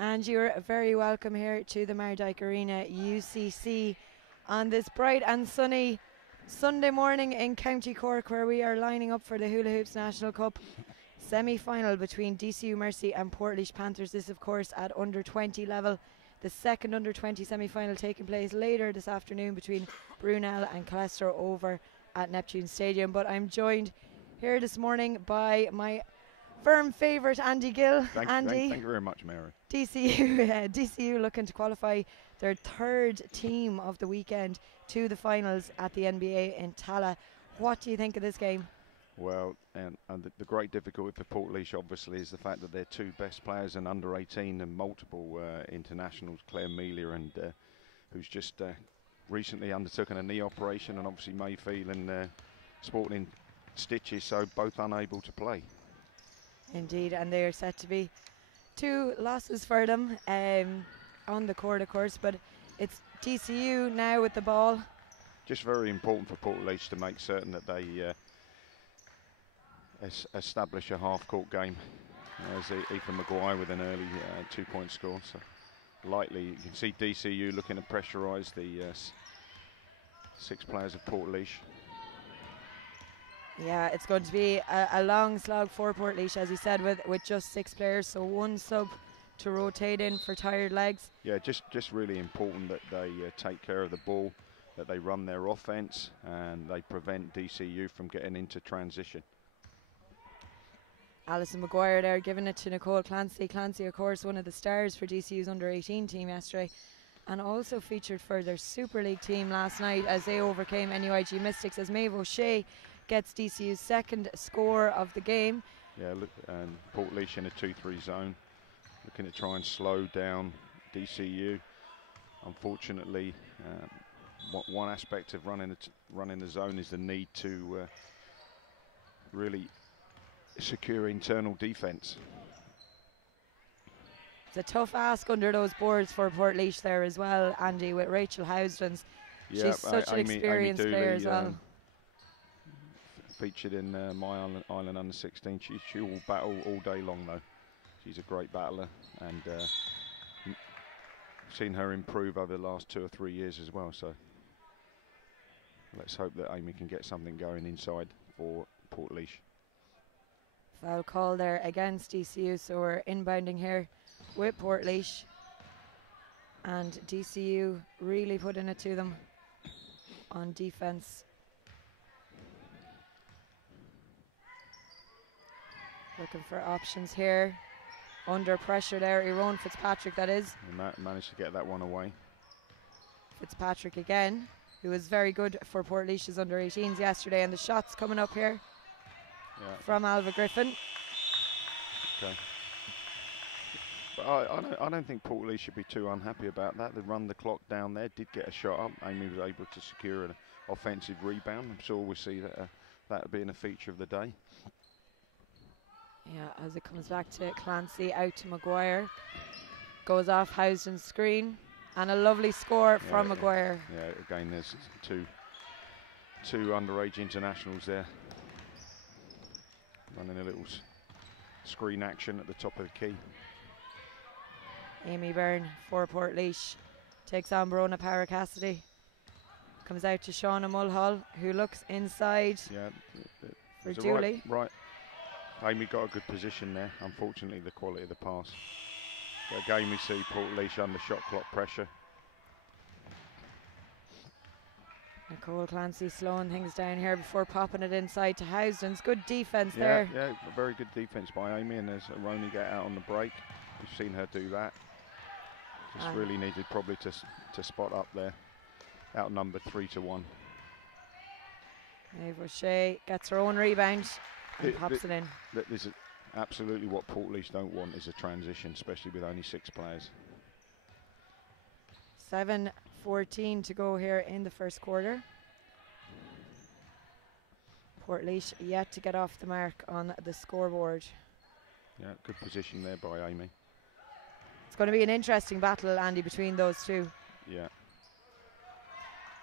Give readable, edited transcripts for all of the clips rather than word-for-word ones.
And you're very welcome here to the Mardyke Arena UCC on this bright and sunny Sunday morning in County Cork, where we are lining up for the Hula Hoops National Cup semi-final between DCU Mercy and Portlaoise Panthers. This, of course, at under 20 level. The second under 20 semi-final taking place later this afternoon between Brunel and Calestro over at Neptune Stadium. But I'm joined here this morning by my firm favourite, Andy Gill. Thank you very much, Mary. DCU looking to qualify their third team of the weekend to the finals at the NBA in Tala. What do you think of this game? Well, and the great difficulty for Portlaoise obviously is the fact that their two best players and under 18 and multiple internationals, Claire Melia and who's just recently undertaken a knee operation, and obviously Mayfield and sporting stitches, so both unable to play. Indeed, and they are set to be two losses for them on the court, of course, but it's DCU now with the ball. Just very important for Portlaoise to make certain that they establish a half-court game. As Ethan Maguire with an early 2-point score. So lightly, you can see DCU looking to pressurise the 6 players of Portlaoise. Yeah, it's going to be a long slog for Portlaoise, as you said, with just 6 players, so 1 sub to rotate in for tired legs. Yeah, just really important that they take care of the ball, that they run their offence, and they prevent DCU from getting into transition. Alison Maguire there giving it to Nicole Clancy. Clancy, of course, one of the stars for DCU's under-18 team yesterday, and also featured for their Super League team last night as they overcame NUIG Mystics, as Maeve O'Shea gets DCU's second score of the game. Yeah, look, and Portlaoise in a 2-3 zone, looking to try and slow down DCU. Unfortunately, one aspect of running the zone is the need to really secure internal defence. It's a tough ask under those boards for Portlaoise there as well, Andy, with Rachel Housdens. Yeah, she's such an experienced player as well. Featured in my Island under 16. She will battle all day long though. She's a great battler, and seen her improve over the last 2 or 3 years as well. So let's hope that Amy can get something going inside for Portlaoise. Foul call there against DCU, so we're inbounding here with Portlaoise, and DCU really putting it to them on defence. Looking for options here. Under pressure there, Erone Fitzpatrick, that is. And managed to get that one away. Fitzpatrick again, who was very good for Portlaoise's under-18s yesterday, and the shots coming up here. Yeah. From Alva Griffin. Okay. But I don't think Portlaoise should be too unhappy about that. They run the clock down there, did get a shot up. Amy was able to secure an offensive rebound. I'm sure we'll see that being a feature of the day. Yeah, as it comes back to Clancy, out to Maguire. Goes off Housden's screen, and a lovely score from Maguire. Yeah, again, there's two underage internationals there. Running a little screen action at the top of the key. Amy Byrne for Portlaoise takes on Brona Power Cassidy. Comes out to Shauna Mulhall, who looks inside for Dooley. Right. Amy got a good position there. Unfortunately, the quality of the pass. But again, we see Portlaoise under shot clock pressure. Nicole Clancy slowing things down here before popping it inside to Housdens. Good defence there. Yeah, very good defence by Amy, and there's Roni get out on the break. We've seen her do that. Just really needed probably to spot up there. Outnumbered 3-1. Maeve O'Shea gets her own rebound and pops it in. This is absolutely what Portlaoise don't want, is a transition, especially with only 6 players. 7:14 to go here in the first quarter. Portlaoise yet to get off the mark on the scoreboard. Yeah, good position there by Amy. It's going to be an interesting battle, Andy, between those two. Yeah.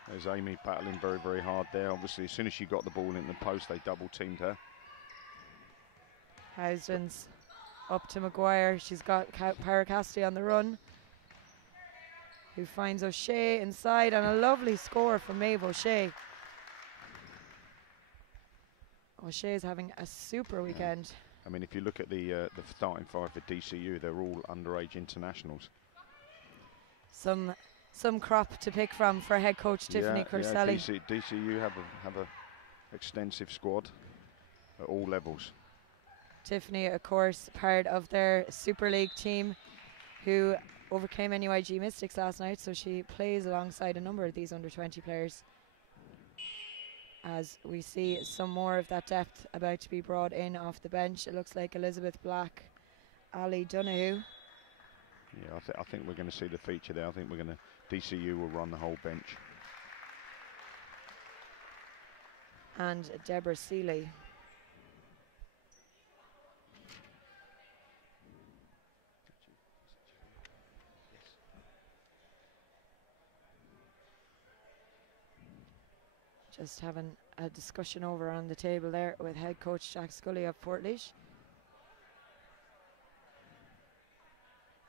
There's Amy battling very, very hard there. Obviously, as soon as she got the ball in the post, they double-teamed her. Housdens Up to Maguire. She's got Paracasti on the run, who finds O'Shea inside, and a lovely score from Maeve O'Shea. O'Shea is having a super weekend. I mean, if you look at the starting five for DCU, they're all underage internationals. Some crop to pick from for head coach Tiffany Curselli. Yeah, DCU have a extensive squad at all levels. Tiffany, of course, part of their Super League team, who overcame NUIG Mystics last night, so she plays alongside a number of these under-20 players. As we see some more of that depth about to be brought in off the bench. It looks like Elizabeth Black, Ali Donoghue. Yeah, I think we're going to see the feature there. I think DCU will run the whole bench. And Deborah Seeley. Just having a discussion over on the table there with head coach Jack Scully of Portlaoise.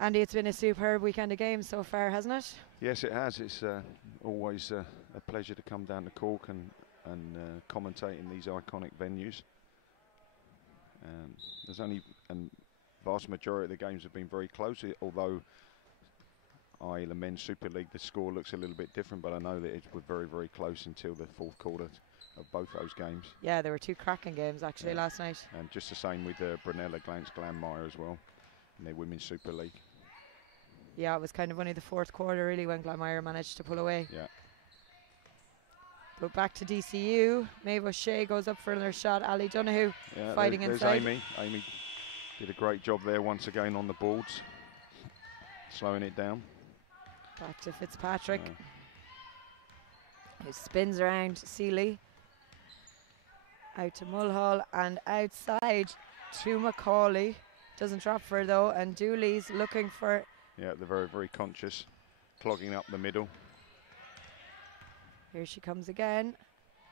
Andy, it's been a superb weekend of games so far, hasn't it? Yes, it has. It's always a pleasure to come down to Cork and commentate in these iconic venues. There's only vast majority of the games have been very close, although the men's Super League, the score looks a little bit different, but I know that it was very, very close until the fourth quarter of both those games. Yeah, there were two cracking games actually last night. And just the same with Brunella Glanmeyer as well in their women's Super League. Yeah, it was kind of only the fourth quarter really when Glanmeyer managed to pull away. Yeah. But back to DCU. Maeve O'Shea goes up for another shot. Ali Donoghue fighting inside. Amy. Amy did a great job there once again on the boards, slowing it down. Back to Fitzpatrick, who spins around Seeley. Out to Mulhall and outside to Macaulay. Doesn't drop for her though, and Dooley's looking for... Yeah, they're very, very conscious, clogging up the middle. Here she comes again.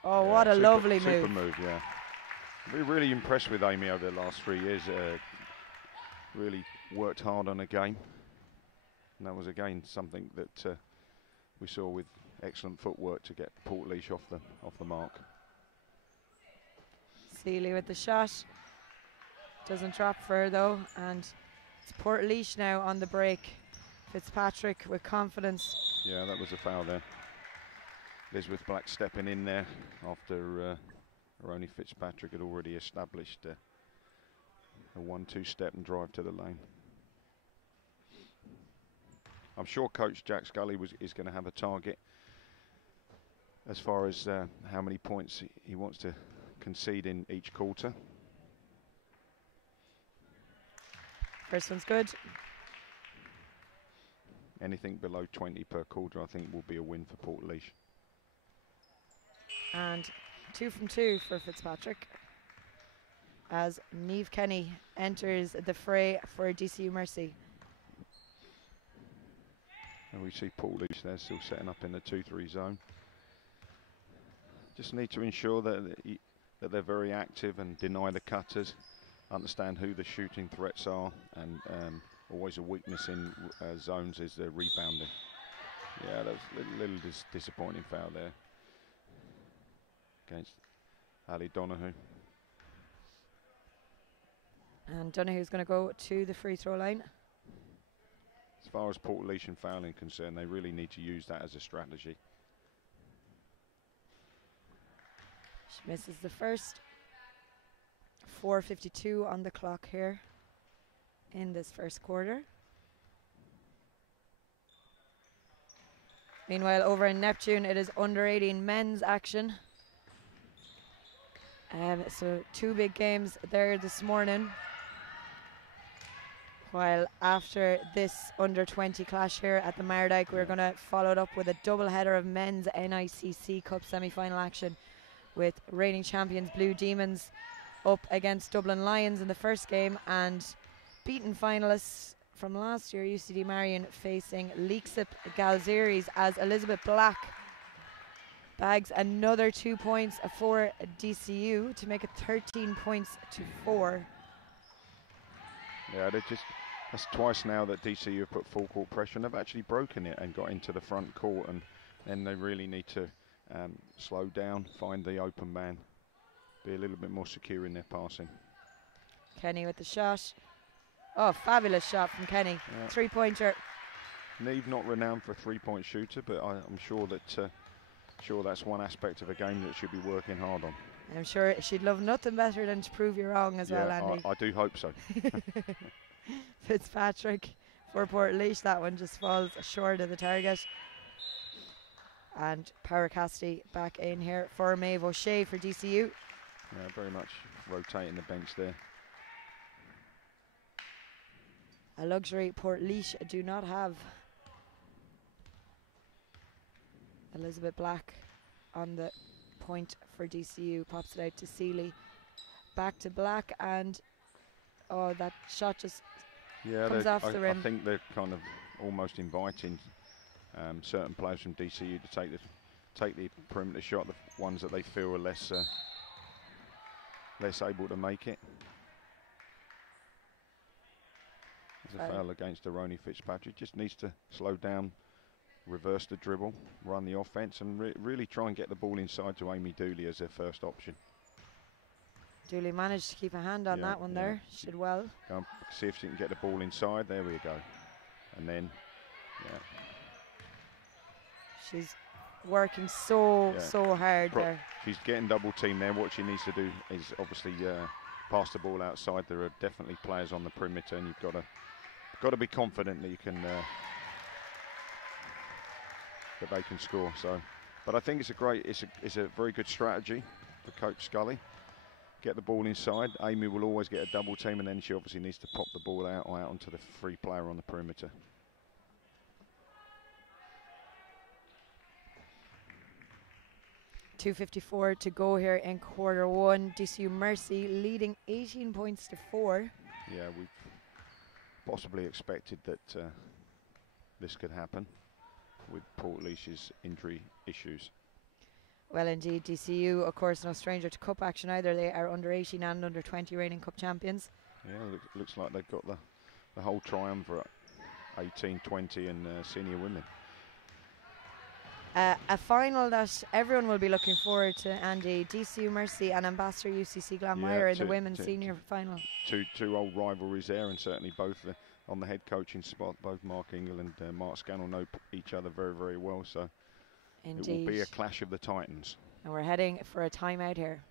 Oh, yeah, what a lovely move. Super move, yeah. We're really impressed with Amy over the last 3 years. Really worked hard on a game. And that was again something that we saw with excellent footwork to get Portlaoise off the mark. Seeley with the shot. Doesn't drop for her though, and it's Portlaoise now on the break. Fitzpatrick with confidence. Yeah, that was a foul there. Elizabeth Black stepping in there after Ronnie Fitzpatrick had already established a 1-2 step and drive to the lane. I'm sure Coach Jack Scully is going to have a target as far as how many points he wants to concede in each quarter. First one's good. Anything below 20 per quarter, I think, will be a win for Portlaoise. And 2 from 2 for Fitzpatrick, as Niamh Kenny enters the fray for DCU Mercy. And we see Portlaoise there still setting up in the 2-3 zone. Just need to ensure that they're very active and deny the cutters, understand who the shooting threats are, and always a weakness in zones is the rebounding. Yeah, that was a little disappointing foul there against Ali Donoghue. And Donoghue's going to go to the free throw line. As far as Portlaoise and fouling concerned, they really need to use that as a strategy. She misses the first. 4:52 on the clock here in this first quarter. Meanwhile, over in Neptune, it is under 18 men's action. So 2 big games there this morning. While after this under 20 clash here at the Mardyke, we're going to follow it up with a double header of men's NICC Cup semi-final action with reigning champions Blue Demons up against Dublin Lions in the first game, and beaten finalists from last year, UCD Marion, facing Leixip Galzeries, as Elizabeth Black bags another 2 points for DCU to make it 13 points to 4. Yeah, that's twice now that DCU have put full court pressure and they've actually broken it and got into the front court, and then they really need to slow down, find the open man, be a little bit more secure in their passing. Kenny with the shot. Oh, fabulous shot from Kenny. Yeah. 3-pointer. Neve not renowned for a three-point shooter, but I'm sure that's one aspect of a game that she'll be working hard on. I'm sure she'd love nothing better than to prove you wrong as well, Andy. I do hope so. Fitzpatrick for Portlaoise. That one just falls short of the target. And Power Cassidy back in here for Maeve O'Shea for DCU. Yeah, very much rotating the bench there. A luxury Portlaoise do not have. Elizabeth Black on the point for DCU, pops it out to Seeley. Back to Black, and oh, that shot just comes off the rim. I think they're kind of almost inviting certain players from DCU to take the perimeter shot, the ones that they feel are less able to make it. There's a foul against Aroni Fitzpatrick. Just needs to slow down, reverse the dribble, run the offense, and really try and get the ball inside to Amy Dooley as their first option. Dooley managed to keep a hand on that one there. She did well. See if she can get the ball inside. There we go. And then, she's working so hard there. She's getting double teamed there. What she needs to do is obviously pass the ball outside. There are definitely players on the perimeter, and you've got to be confident that you can that they can score. So, but I think it's a very good strategy for Coach Scully. Get the ball inside. Amy will always get a double team, and then she obviously needs to pop the ball out onto the free player on the perimeter. .254 to go here in quarter one. DCU Mercy leading 18 points to 4. Yeah, we've possibly expected that this could happen with Portlaoise's injury issues. Well, indeed, DCU, of course, no stranger to cup action either. They are under 18 and under 20 reigning cup champions. Yeah, looks like they've got the whole triumvirate, 18, 20 and senior women. A final that everyone will be looking forward to, Andy. DCU Mercy and Ambassador UCC Glanmire in the women's senior final. Two old rivalries there, and certainly both on the head coaching spot. Both Mark Ingle and Mark Scannell know each other very, very well. So indeed, it will be a clash of the Titans. And we're heading for a timeout here.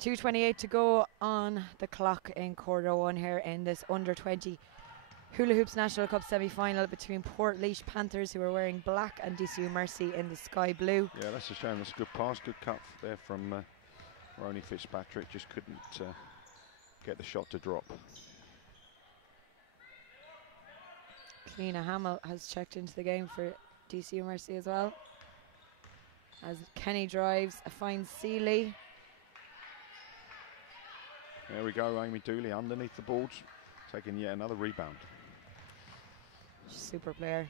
.228 to go on the clock in quarter one here in this under 20 Hula Hoops National Cup semi-final between Portlaoise Panthers, who are wearing black, and DCU Mercy in the sky blue. Yeah, that's a shame. That's a good pass, good cut there from Roni Fitzpatrick. Just couldn't get the shot to drop. Clina Hamill has checked into the game for DCU Mercy as well. As Kenny drives, finds Seeley. There we go, Amy Dooley underneath the boards, taking yet another rebound. Super player.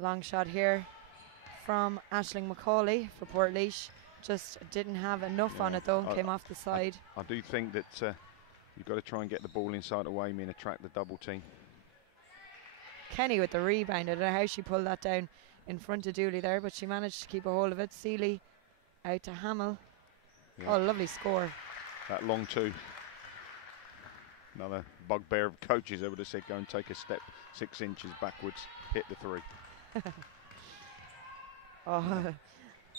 Long shot here from Aisling Macaulay for Portlaoise. Just didn't have enough on it though, came off the side. I do think that You've got to try and get the ball inside of Amy and attract the double team. Kenny with the rebound. I don't know how she pulled that down in front of Dooley there, but she managed to keep a hold of it. Seeley out to Hamill. Yeah. Oh, lovely score. That long two. Another bugbear of coaches. They would have said go and take a step 6 inches backwards, hit the 3. Oh,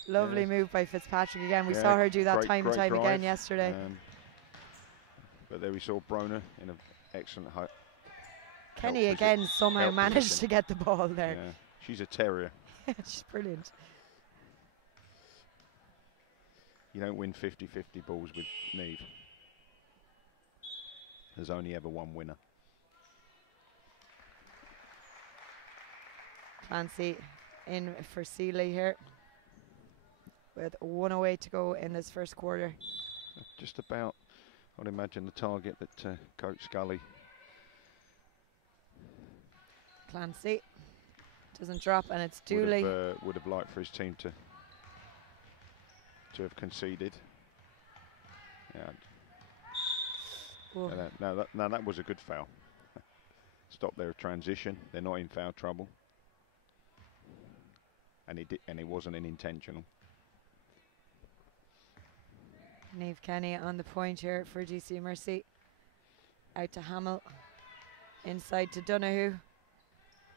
lovely move by Fitzpatrick again. We saw her do that time and time again yesterday. But there we saw Broner in an excellent height. Kenny again somehow managed to get the ball there. Yeah, she's a terrier. She's brilliant. You don't win 50-50 balls with Neve. There's only ever one winner. Clancy in for Seeley here with 1:08 to go in this first quarter. Just about, I'd imagine, the target that Coach Scully. Clancy doesn't drop, and it's Dooley. Would have liked for his team to have conceded. Yeah. Now that was a good foul. Stop their transition. They're not in foul trouble, and it wasn't an intentional. Niamh Kenny on the point here for DC Mercy. Out to Hamill. Inside to Donoghue.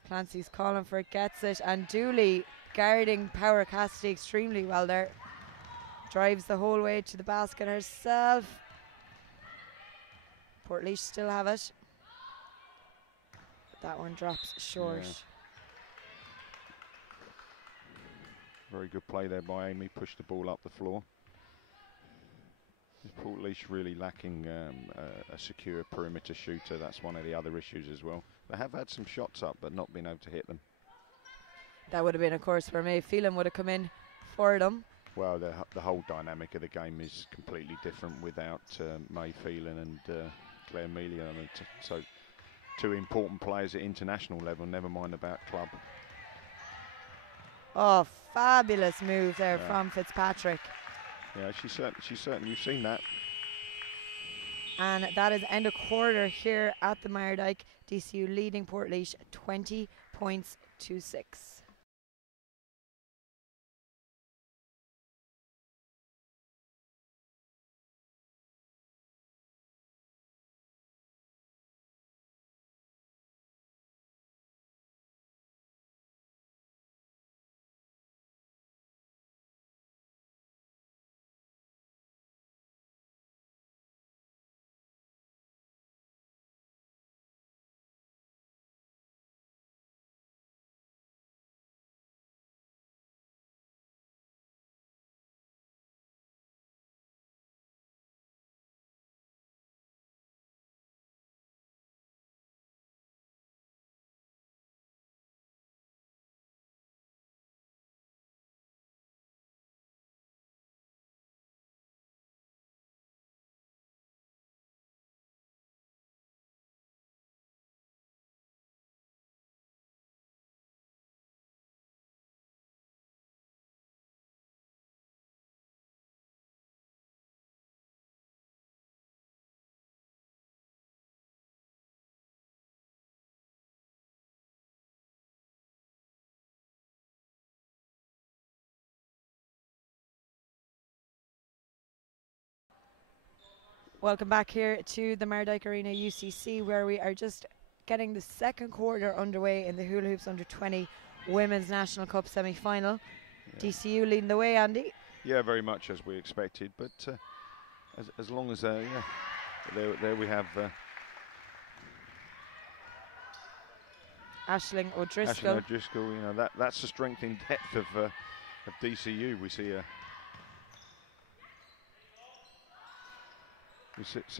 Clancy's calling for it, gets it, and Dooley guarding Power Cassidy extremely well there. Drives the whole way to the basket herself. Portlaoise still have it. But that one drops short. Yeah. Very good play there by Amy. Pushed the ball up the floor. Portlaoise really lacking a secure perimeter shooter. That's one of the other issues as well. They have had some shots up, but not been able to hit them. That would have been a course where May Phelan would have come in for them. Well, the whole dynamic of the game is completely different without May Phelan and Claire Mealy. So 2 important players at international level, never mind about club. Oh, fabulous move there from Fitzpatrick. Yeah, she's certain. You've seen that. And that is end of quarter here at the Mardyke. DCU leading Portlaoise 20 points to 6. Welcome back here to the Mardyke Arena UCC, where we are just getting the second quarter underway in the Hula Hoops Under-20 Women's National Cup semi-final. Yeah. DCU leading the way, Andy. Yeah, very much as we expected, but as long as there we have Aisling O'Driscoll. Aisling O'Driscoll, you know, that's the strength in depth of DCU. We see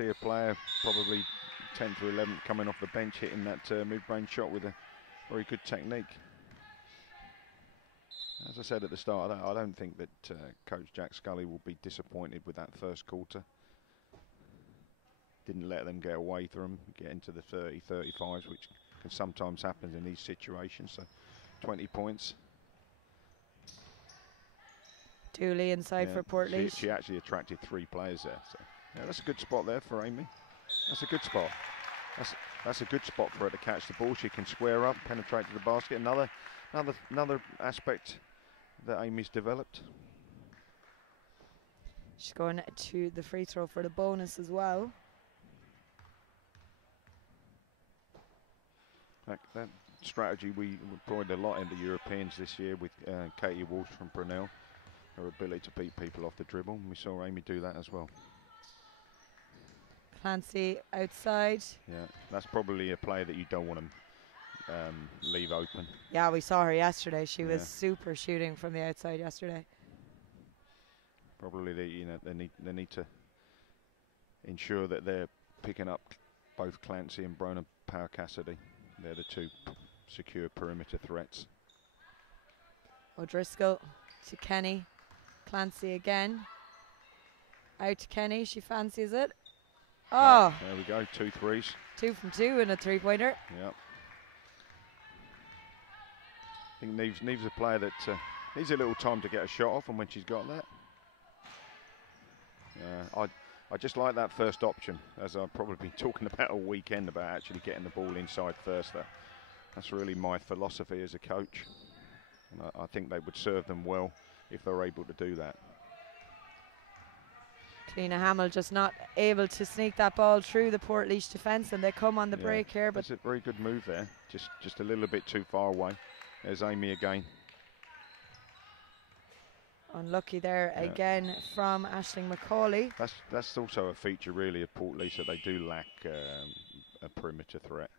a player probably 10th or 11th coming off the bench, hitting that mid-range shot with a very good technique. As I said at the start, I don't think that Coach Jack Scully will be disappointed with that first quarter. Didn't let them get away from them, get into the 30, 35s, which can sometimes happen in these situations. So 20 points. Dooley inside for Portlaoise. She actually attracted 3 players there. So yeah, that's a good spot there for Amy. That's a good spot. That's a good spot for her to catch the ball. She can square up, penetrate to the basket. Another aspect that Amy's developed. She's going to the free throw for the bonus as well. That strategy we employed a lot in the Europeans this year with Katie Walsh from Brunel. Her ability to beat people off the dribble. And we saw Amy do that as well. Clancy outside. Yeah, that's probably a play that you don't want to leave open. Yeah, we saw her yesterday. She was super shooting from the outside yesterday. Probably they need to ensure that they're picking up both Clancy and Brona Power Cassidy. They're the two secure perimeter threats. O'Driscoll to Kenny. Clancy again. Out to Kenny. She fancies it. Oh! There we go. 2 threes. 2 from 2 and a three-pointer. Yep. I think Neve's a player that needs a little time to get a shot off, and when she's got that, I just like that first option, as I've probably been talking about all weekend about actually getting the ball inside first. That's really my philosophy as a coach. And I think they would serve them well if they're able to do that. Kalina Hamill just not able to sneak that ball through the Portlaoise defence, and they come on the break here. But it's a very good move there, just a little bit too far away. There's Amy again. Unlucky there again from Aisling McCauley. That's also a feature really of Portlaoise, that they do lack a perimeter threat.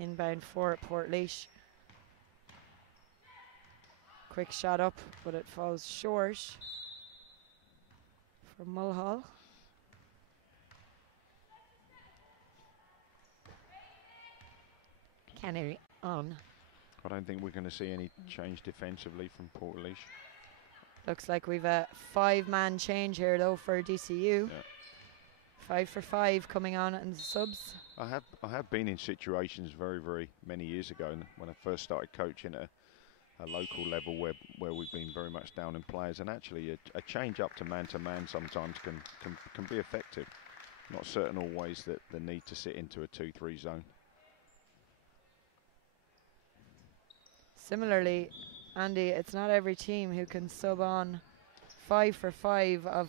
Inbound for Portlaoise. Quick shot up, but it falls short for Mulhall. Kenny on. I don't think we're going to see any change defensively from Portlaoise. Looks like we've a 5-man change here though for DCU. Yeah. 5 for 5 coming on in the subs. I have been in situations very many years ago when I first started coaching at a local level where we've been very much down in players, and actually a change up to man sometimes can be effective. Not certain always that the need to sit into a 2-3 zone. Similarly, Andy, it's not every team who can sub on 5 for 5 of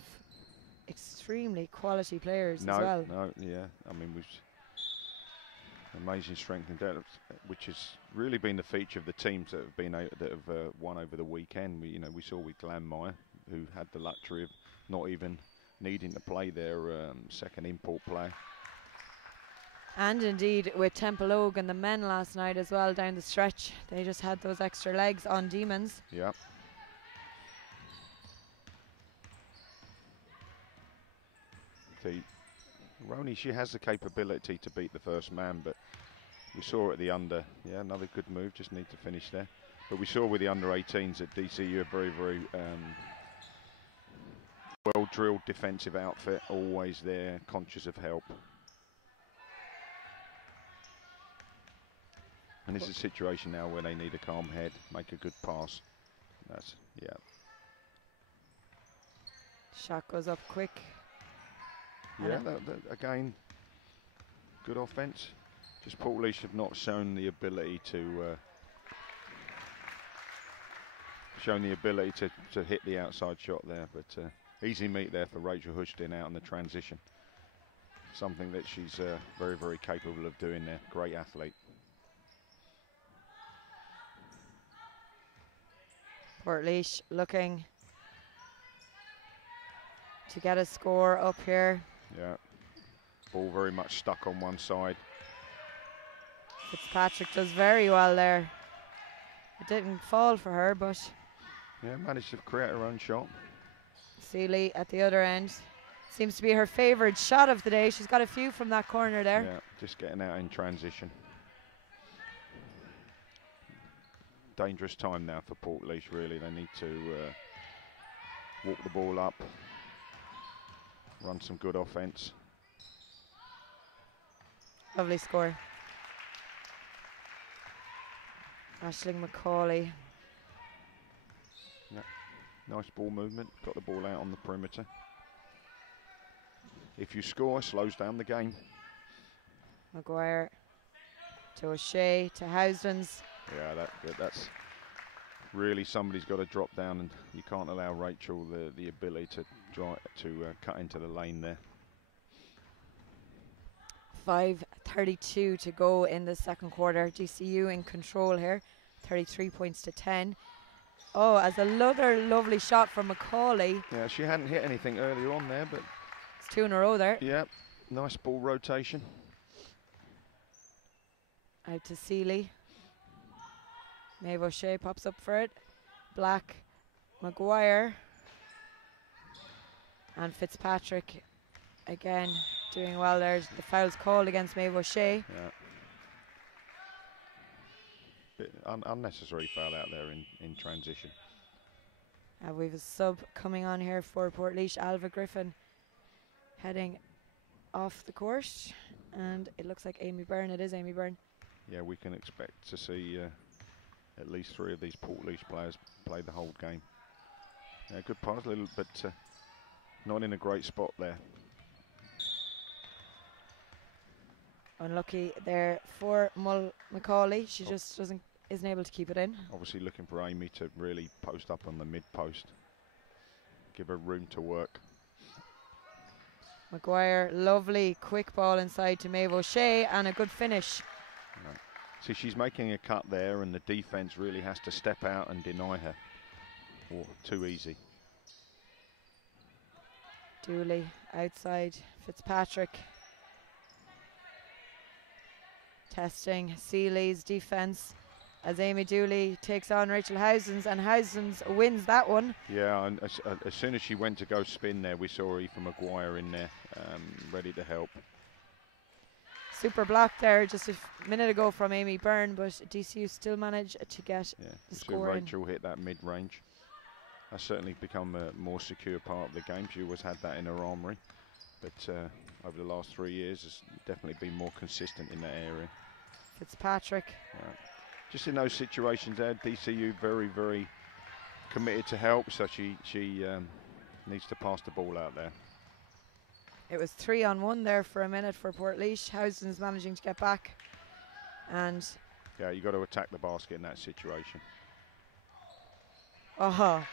extremely quality players as well. No, yeah. I mean, we've amazing strength and depth, which has really been the feature of the teams that have won over the weekend. We saw with Glanmire, who had the luxury of not even needing to play their second import player. And indeed with Temple Oak and the men last night as well down the stretch. They just had those extra legs on Demons. Yeah. Roni, she has the capability to beat the first man, but we saw at the under. Yeah, another good move, just need to finish there. But we saw with the under 18s at DCU a very well-drilled defensive outfit, always there, conscious of help. And it's a situation now where they need a calm head, make a good pass. Shot goes up quick. Yeah, again, good offense. Just Portlaoise have not shown the ability to hit the outside shot there, but easy meet there for Rachel Hushtin out in the transition. Something that she's very capable of doing there. Great athlete. Portlaoise looking to get a score up here. Yeah, ball very much stuck on one side. Fitzpatrick does very well there. It didn't fall for her, but yeah, managed to create her own shot. Seeley at the other end. Seems to be her favourite shot of the day. She's got a few from that corner there. Yeah, just getting out in transition. Dangerous time now for Portlaoise, really. They need to walk the ball up, run some good offense. Lovely score. Aisling Macaulay. Yeah. Nice ball movement. Got the ball out on the perimeter. If you score, slows down the game. Maguire to O'Shea to Housdens. Yeah, that's really somebody's got to drop down, and you can't allow Rachel the ability to cut into the lane there. 5:32 to go in the second quarter. DCU in control here, 33 points to 10. Oh, as another lovely shot from Macaulay. Yeah, she hadn't hit anything earlier on there, but It's 2 in a row there. yeah, nice ball rotation. Out to Seeley. Maeve O'Shea pops up for it. Black, Maguire, and Fitzpatrick again doing well there. The foul's called against Maeve O'Shea. Yeah. Bit unnecessary foul out there in transition. We've a sub coming on here for Portlaoise. Alva Griffin heading off the court, and it looks like Amy Byrne. It is Amy Byrne. Yeah, we can expect to see at least 3 of these Portlaoise players play the whole game. Yeah, good pass, little, but not in a great spot there. Unlucky there for Macaulay. She just isn't able to keep it in. Obviously looking for Amy to really post up on the mid post. Give her room to work. Maguire, lovely quick ball inside to Maeve O'Shea, and a good finish. Right. See, she's making a cut there, and the defence really has to step out and deny her. Oh, too easy. Dooley outside, Fitzpatrick. Testing Seeley's defence as Amy Dooley takes on Rachel Housdens, and Housdens wins that one. Yeah, and as soon as she went to go spin there, we saw Aoife Maguire in there, ready to help. Super block there just a minute ago from Amy Byrne, but DCU still managed to get the score in. Rachel hit that mid-range. That's certainly become a more secure part of the game. She always had that in her armoury, but over the last 3 years has definitely been more consistent in that area. Fitzpatrick. Just in those situations there, DCU very, very committed to help, so she needs to pass the ball out there. It was 3-on-1 there for a minute for Portlaoise. Housdens managing to get back, and yeah, you got to attack the basket in that situation. oh,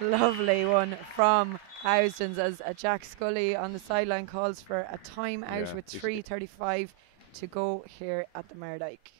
lovely one from Housdens as Jack Scully on the sideline calls for a timeout with 3:35 to go here at the Mardyke.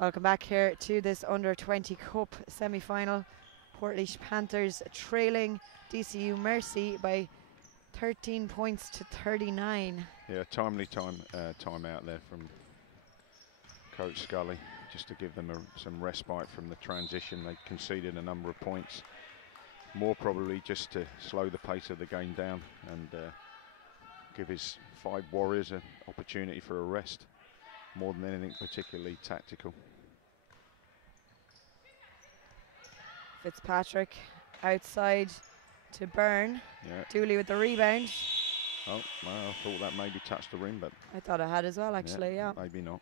Welcome back here to this Under-20 Cup semi-final. Portlaoise Panthers trailing DCU Mercy by 13 points to 39. Yeah, timely time out there from Coach Scully, just to give them some respite from the transition. They conceded a number of points, more probably just to slow the pace of the game down and give his 5 Warriors an opportunity for a rest, more than anything particularly tactical. Fitzpatrick outside to Byrne. Yeah. Dooley with the rebound. Oh, well, I thought that maybe touched the rim, but I thought I had as well, actually, yeah. maybe not.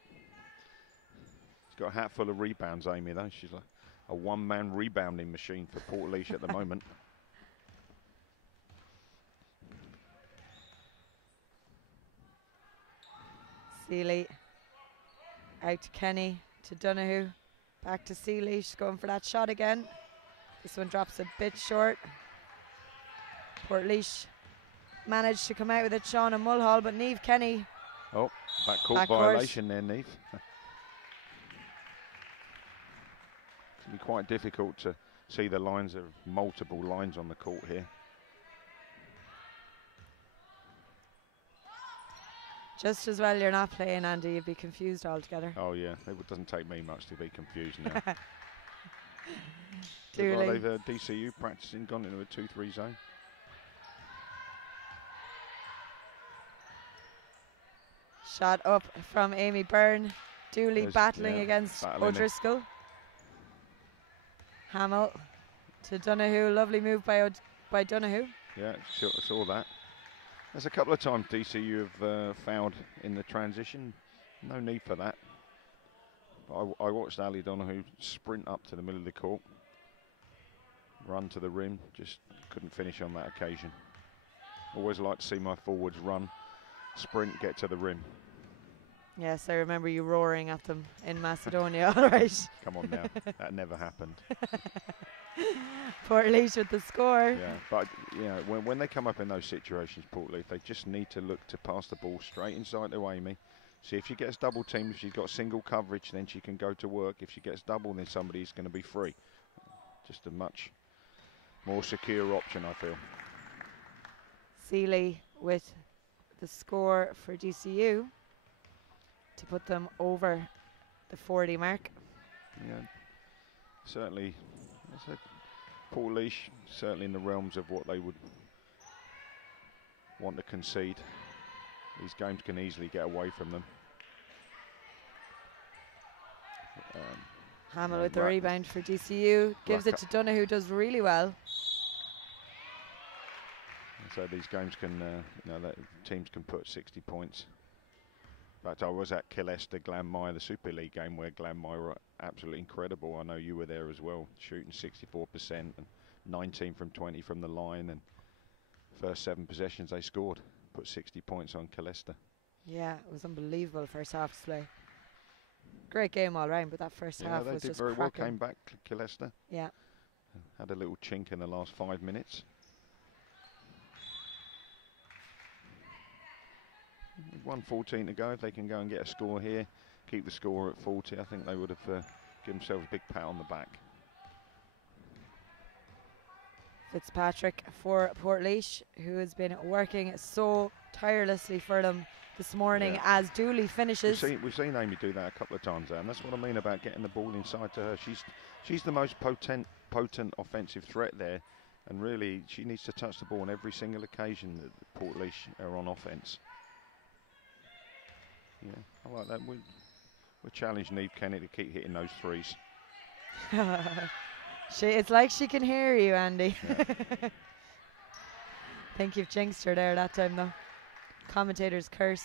She's got a hat full of rebounds, Amy, though. She's like a one-man rebounding machine for Portlaoise at the moment. Seeley out to Kenny, to Donoghue, back to Seeley. She's going for that shot again. This one drops a bit short. Portlaoise managed to come out with it, Sean and Mulhall, but Niamh Kenny. Oh, backcourt violation there, Niamh. It's going to be quite difficult to see the lines. There are multiple lines on the court here. Just as well you're not playing, Andy. You'd be confused altogether. Oh, yeah. It doesn't take me much to be confused now. Dooley. Well, they've DCU practicing, gone into a 2-3 zone. Shot up from Amy Byrne. Dooley battling against O'Driscoll. Hamill to Donoghue. Lovely move by Donoghue. Yeah, saw that. There's a couple of times DCU have fouled in the transition. No need for that. I watched Ali Donoghue sprint up to the middle of the court, run to the rim, just couldn't finish on that occasion. Always like to see my forwards run, sprint, get to the rim. Yes, I remember you roaring at them in Macedonia. All right. Come on now, that never happened. Portlaoise with the score. Yeah, but you know, when they come up in those situations, Portlaoise, they just need to look to pass the ball straight inside to Amy. See if she gets double teamed. If she's got single coverage, then she can go to work. If she gets double, then somebody's going to be free. Just a much more secure option, I feel. Seeley with the score for DCU to put them over the 40 mark. Yeah, certainly. Portlaoise, certainly in the realms of what they would want to concede. These games can easily get away from them. Hamill with the rebound for DCU. Gives it to Donoghue, who does really well. So these games can, teams can put 60 points. But I was at Killester Glanmire, the Super League game, where Glanmire were absolutely incredible. I know you were there as well, shooting 64% and 19 from 20 from the line. And first 7 possessions they scored, put 60 points on Killester. Yeah, it was unbelievable first half display. Great game all round, but that first half was just they did very well, cracking. came back, Killester. Yeah. Had a little chink in the last 5 minutes. 1:14 to go. If they can go and get a score here, keep the score at 40, I think they would have given themselves a big pat on the back. Fitzpatrick for Portlaoise, who has been working so tirelessly for them this morning as Dooley finishes. We've seen Amy do that a couple of times, and that's what I mean about getting the ball inside to her. She's the most potent offensive threat there, and really she needs to touch the ball on every single occasion that Portlaoise are on offense. Yeah, I like that. We challenge Niamh Kenny to keep hitting those threes. It's like she can hear you, Andy. Yeah. Think you've jinxed her there that time, though. Commentators curse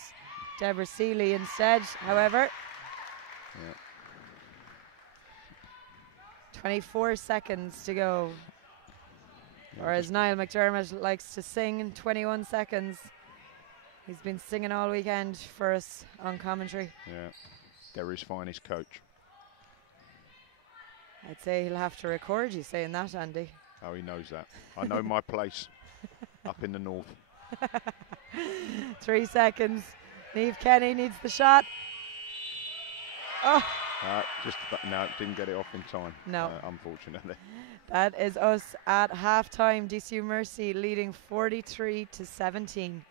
Deborah Seeley instead, however. Yeah. 24 seconds to go. Yeah, or as Niall McDermott likes to sing, 21 seconds. He's been singing all weekend for us on commentary. Yeah, Derry's finest coach. I'd say he'll have to record you saying that, Andy. Oh, he knows that. I know my place up in the north. 3 seconds. Niamh Kenny needs the shot. Oh! No, didn't get it off in time. No. Unfortunately. That is us at halftime. DCU Mercy leading 43-17.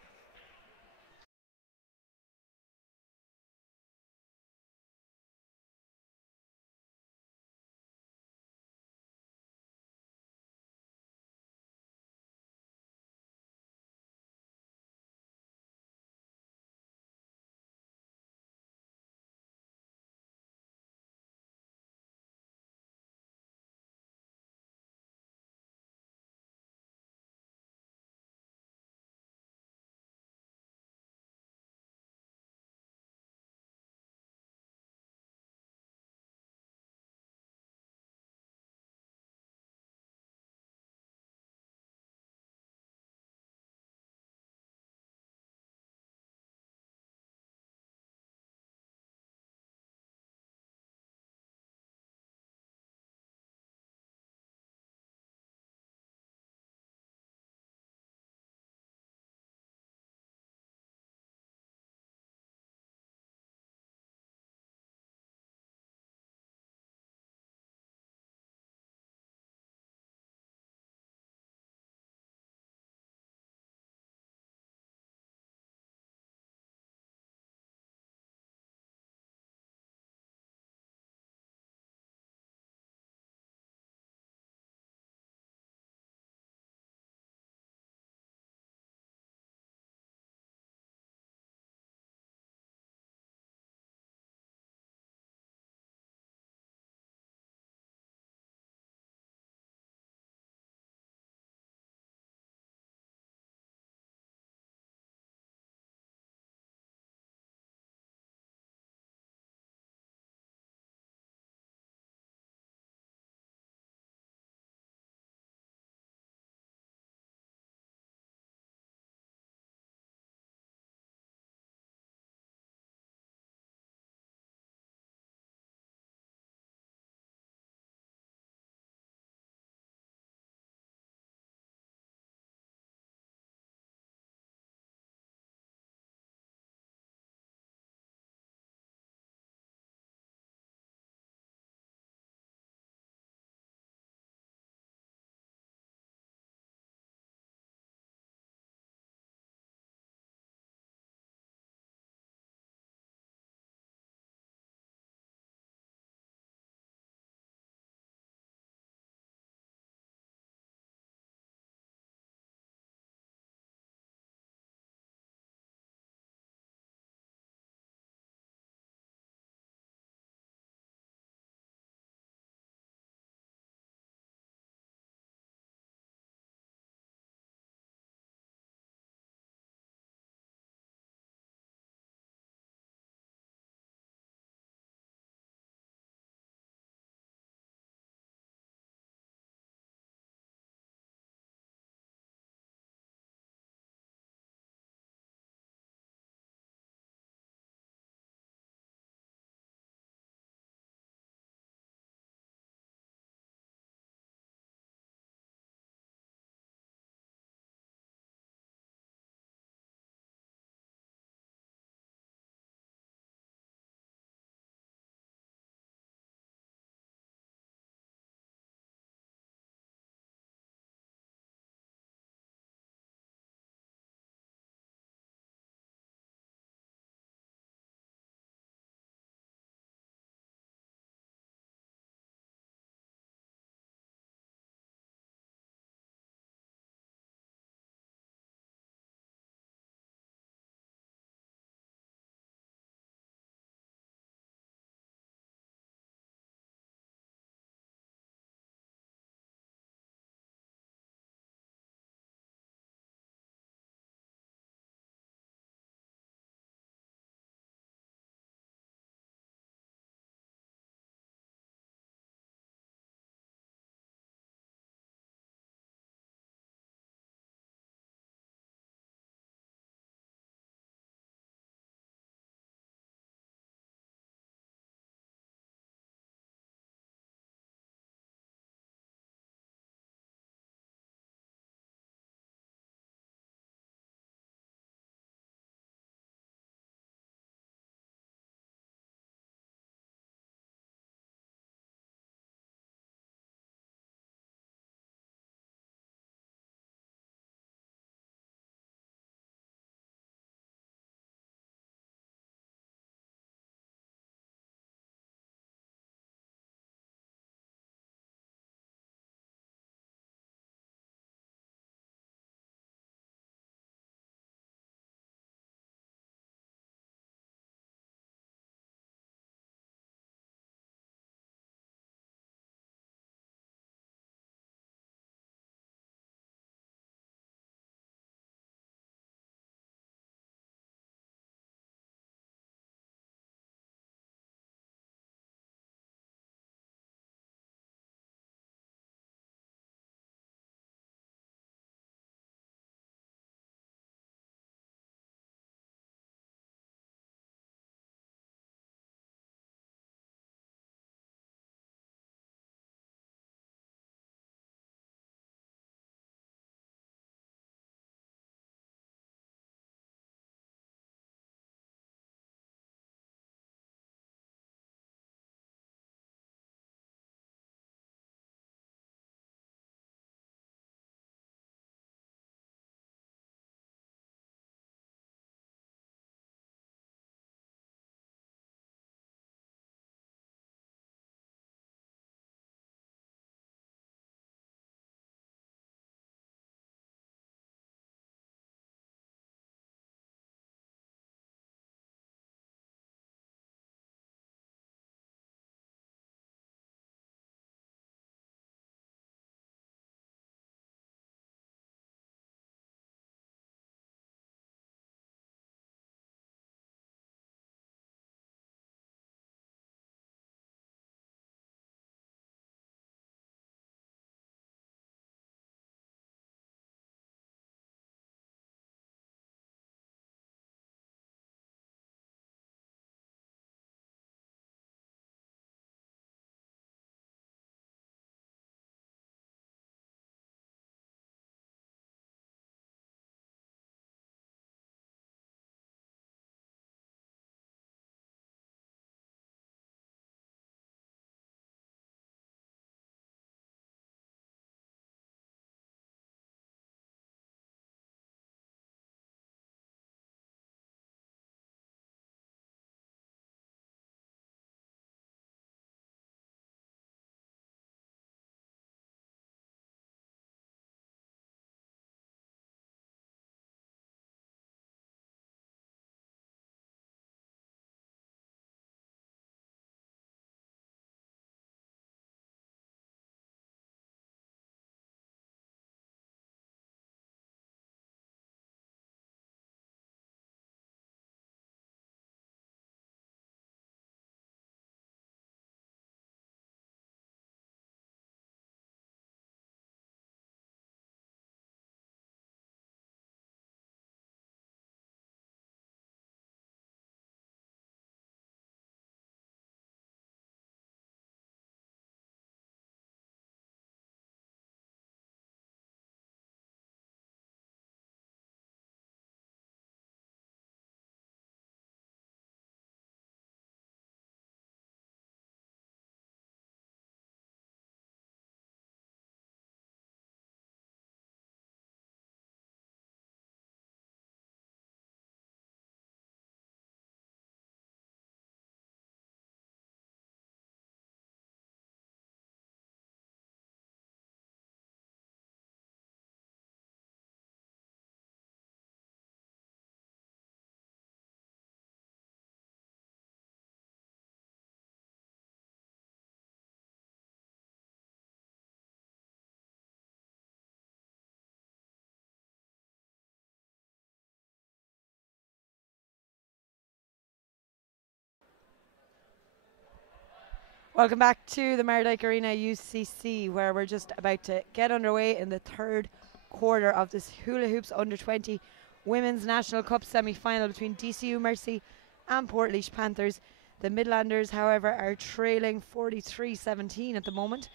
Welcome back to the Mardyke Arena UCC, where we're just about to get underway in the third quarter of this Hula Hoops Under-20 Women's National Cup semi-final between DCU Mercy and Portlaoise Panthers. The Midlanders, however, are trailing 43-17 at the moment.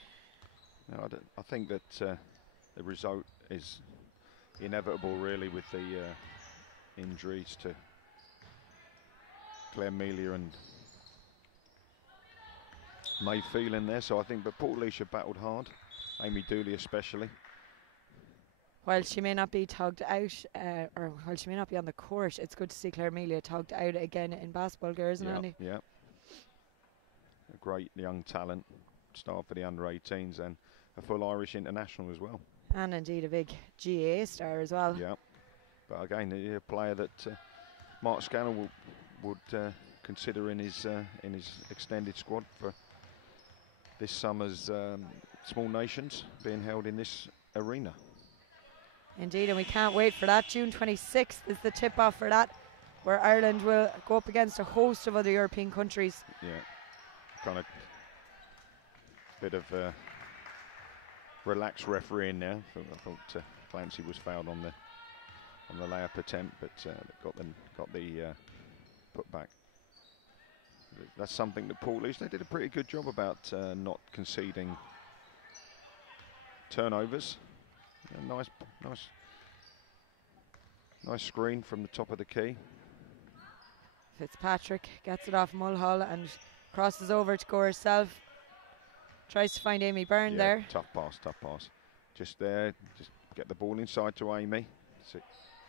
No, I think that the result is inevitable, really, with the injuries to Claire Melia and Mayfield in there. So I think, but Portlaoise have battled hard, Amy Dooley especially. While she may not be tugged out, or while she may not be on the court, it's good to see Claire Melia tugged out again in basketball, girls, isn't it, Andy? Yeah. A great young talent, star for the under-18s and a full Irish international as well. And indeed a big GA star as well. Yeah, but again, a player that Mark Scannell would consider in his extended squad for this summer's Small Nations being held in this arena. Indeed, and we can't wait for that. June 26th is the tip-off for that, where Ireland will go up against a host of other European countries. Yeah, kind of bit of relaxed refereeing now. I thought Clancy was fouled on the layup attempt, but got the putback. That's something that Portlaoise, they did a pretty good job about not conceding turnovers. Nice screen from the top of the key. Fitzpatrick gets it off Mulhall and crosses over to go herself. Tries to find Amy Byrne there. Tough pass. Just there, just get the ball inside to Amy. So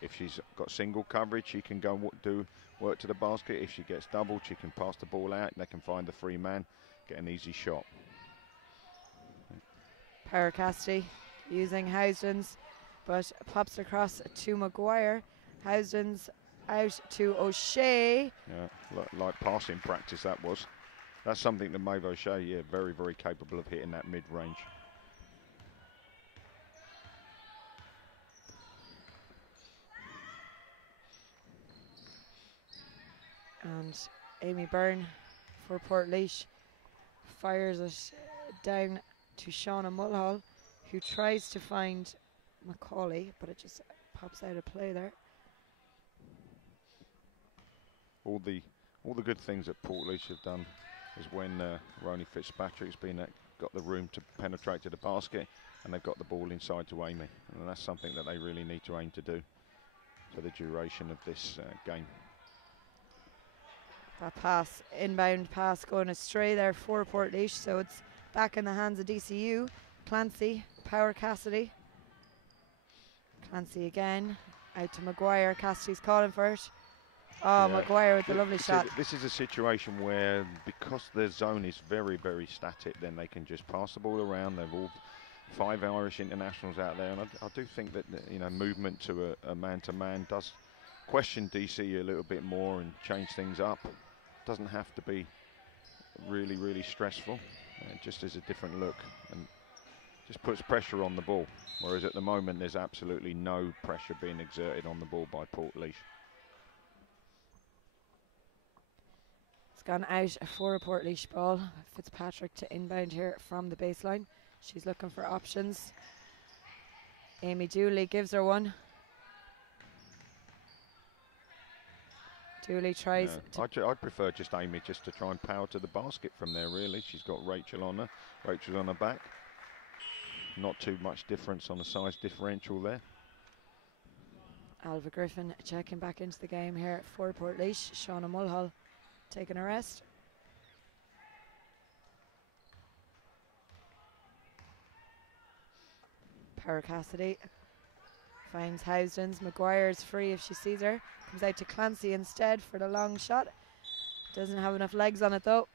if she's got single coverage, she can go and do work to the basket. If she gets doubled, she can pass the ball out. They can find the free man, get an easy shot. Power Cassidy using Housdens, but pops across to Maguire. Housdens out to O'Shea. Yeah, like passing practice that was. That's something that Maeve O'Shea, very, very capable of hitting that mid-range. And Amy Byrne for Portlaoise fires it down to Shauna Mulhall, who tries to find Macaulay, but it just pops out of play there. All the good things that Portlaoise have done is when Roni Fitzpatrick's got the room to penetrate to the basket, and they've got the ball inside to Amy, and that's something that they really need to aim to do for the duration of this game. That inbound pass going astray there for Portlaoise, so it's back in the hands of DCU. Clancy, Power Cassidy. Clancy again, out to Maguire. Cassidy's calling for it. Oh, yeah. Maguire with the lovely shot. This is a situation where, because their zone is very, very static, then they can just pass the ball around. They've all 5 Irish internationals out there, and I do think that movement to a man-to-man does question DC a little bit more and change things up. Doesn't have to be really, really stressful. It just is a different look and just puts pressure on the ball. Whereas at the moment, there's absolutely no pressure being exerted on the ball by Portlaoise. It's gone out for a Portlaoise ball. Fitzpatrick to inbound here from the baseline. She's looking for options. Amy Dooley gives her one. Dooley tries. I'd prefer just Amy just to try and power to the basket from there, really. She's got Rachel on her. Rachel's on her back. Not too much difference on the size differential there. Alva Griffin checking back into the game here for Portlaoise. Shauna Mulhall taking a rest. Power Cassidy finds Housdens. Maguire's free if she sees her. Comes out to Clancy instead for the long shot. Doesn't have enough legs on it though.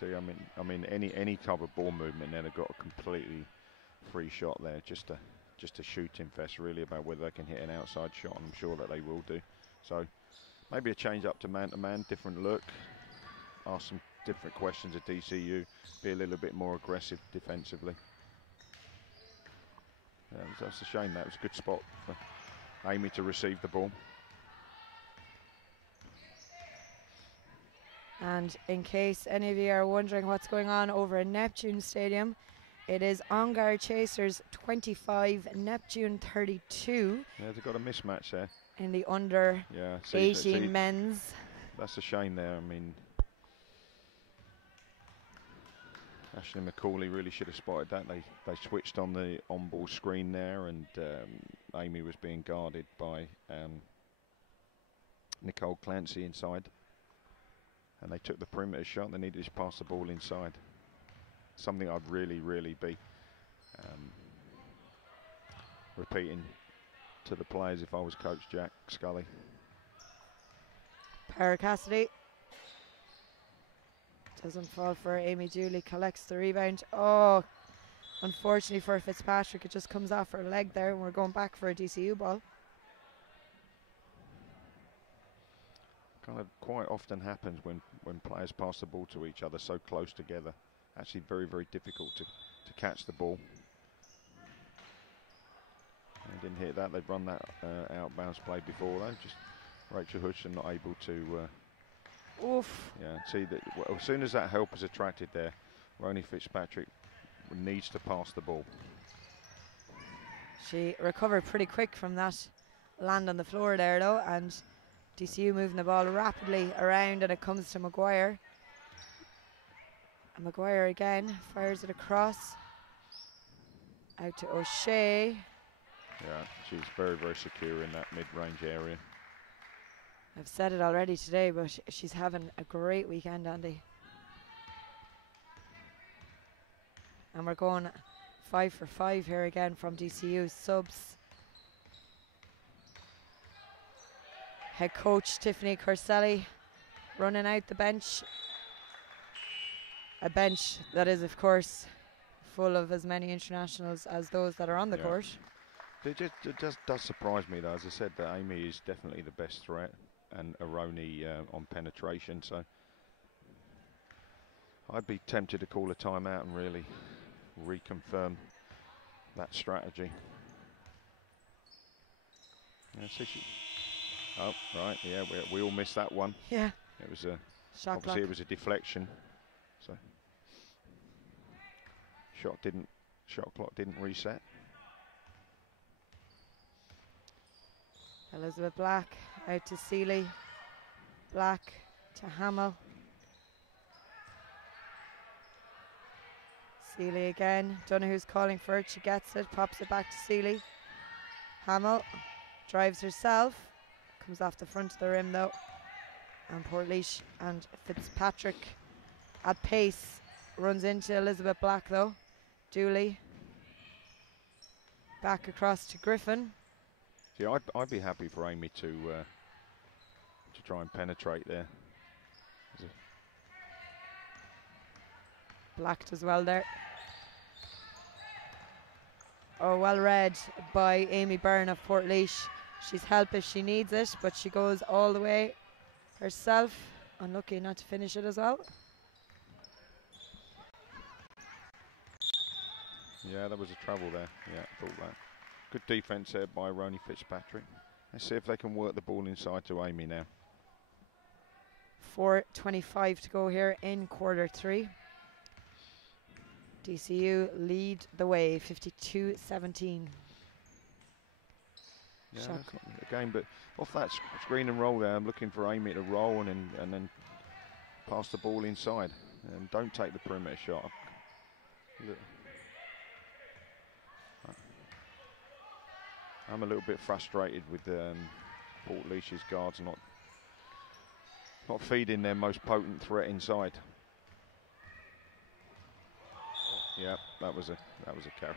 See, I mean, any type of ball movement, then they've got a completely free shot there. Just a shooting fest, really, about whether they can hit an outside shot. I'm sure that they will do. So maybe a change up to man, different look. Ask some different questions at DCU. Be a little bit more aggressive defensively. That's a shame. That was a good spot for Amy to receive the ball. And in case any of you are wondering what's going on over in Neptune Stadium, it is Ongar Chasers 25, Neptune 32. Yeah, they've got a mismatch there. In the under 18 men's. That's a shame there. I mean, Ashley McCauley really should have spotted that. They switched on the on-ball screen there, and Amy was being guarded by Nicole Clancy inside. And they took the perimeter shot. They needed to pass the ball inside. Something I'd really be repeating to the players if I was Coach Jack Scully. Para Cassidy. Doesn't fall for Amy Dooley, collects the rebound. Oh, unfortunately for Fitzpatrick, it just comes off her leg there, and we're going back for a DCU ball. Kind of quite often happens when players pass the ball to each other so close together. Actually very difficult to catch the ball. They didn't hit that. They'd run that outbounds play before though. Just Rachel Hudson not able to. Oof. Yeah, see that as soon as that help is attracted there, Roni Fitzpatrick needs to pass the ball. She recovered pretty quick from that land on the floor there though, and DCU moving the ball rapidly around, and it comes to Maguire. And Maguire again fires it across. Out to O'Shea. Yeah, she's very secure in that mid-range area. I've said it already today, but she's having a great weekend, Andy. And we're going 5 for 5 here again from DCU. Subs. Head coach Tiffany Corselli running out the bench. A bench that is, of course, full of as many internationals as those that are on the court. It just does surprise me, though. As I said, that Amy is definitely the best threat, and Aroni on penetration. So I'd be tempted to call a timeout and really reconfirm that strategy. Oh, right, yeah, we all missed that one. Yeah. It was a shot obviously clock. It was a deflection. So shot clock didn't reset. Elizabeth Black out to Seeley. Black to Hamill. Seeley again. Donohue's calling for it. She gets it. Pops it back to Seeley. Hamill drives herself. Comes off the front of the rim though. And Portlaoise and Fitzpatrick at pace. Runs into Elizabeth Black though. Dooley. Back across to Griffin. Yeah, I'd be happy for Amy to try and penetrate there. Blacked as well there. Oh, well read by Amy Byrne of Portlaoise. She's help if she needs it, but she goes all the way herself. Unlucky not to finish it as well. Yeah, there was a travel there. Yeah, I thought that. Good defense there by Roni Fitzpatrick. Let's see if they can work the ball inside to Amy now. 4:25 to go here in quarter 3. DCU lead the way, 52-17. Yeah, again, but off that screen and roll there, I'm looking for Amy to roll and then pass the ball inside. And don't take the perimeter shot. Look. I'm a little bit frustrated with Portlaoise's guards not feeding their most potent threat inside. Yeah, that was a carry.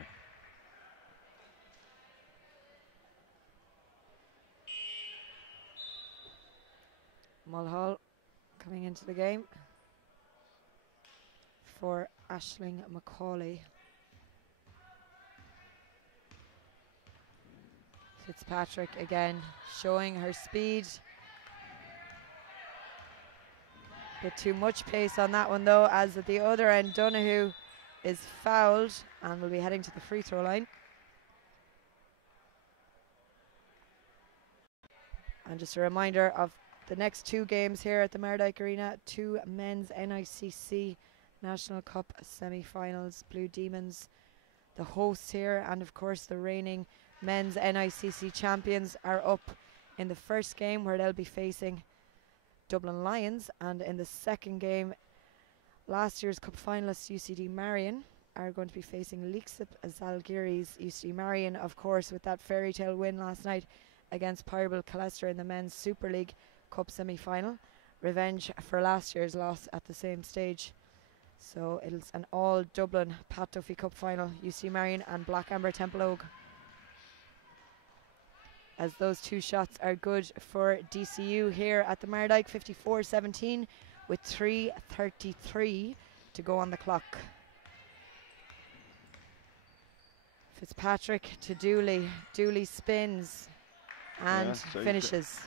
Mulhall coming into the game for Aisling Macaulay. Fitzpatrick again showing her speed. Bit too much pace on that one though, as at the other end Donohue is fouled and will be heading to the free throw line. And just a reminder of the next two games here at the Mardyke Arena, two men's NICC National Cup semi-finals. Blue Demons, the hosts here, and of course the reigning men's NICC champions, are up in the first game where they'll be facing Dublin Lions, and in the second game, last year's cup finalists UCD Marion are going to be facing Leixip Zalgiris. UCD Marion, of course, with that fairy tale win last night against Pyrebil Calestra in the men's Super League Cup semi-final. Revenge for last year's loss at the same stage. So it's an all Dublin Pat Duffy Cup final, UCD Marion and Black Amber Temple Oak. As those two shots are good for DCU here at the Mardyke, 54-17 with 3:33 to go on the clock. Fitzpatrick to Dooley. Dooley spins and so finishes.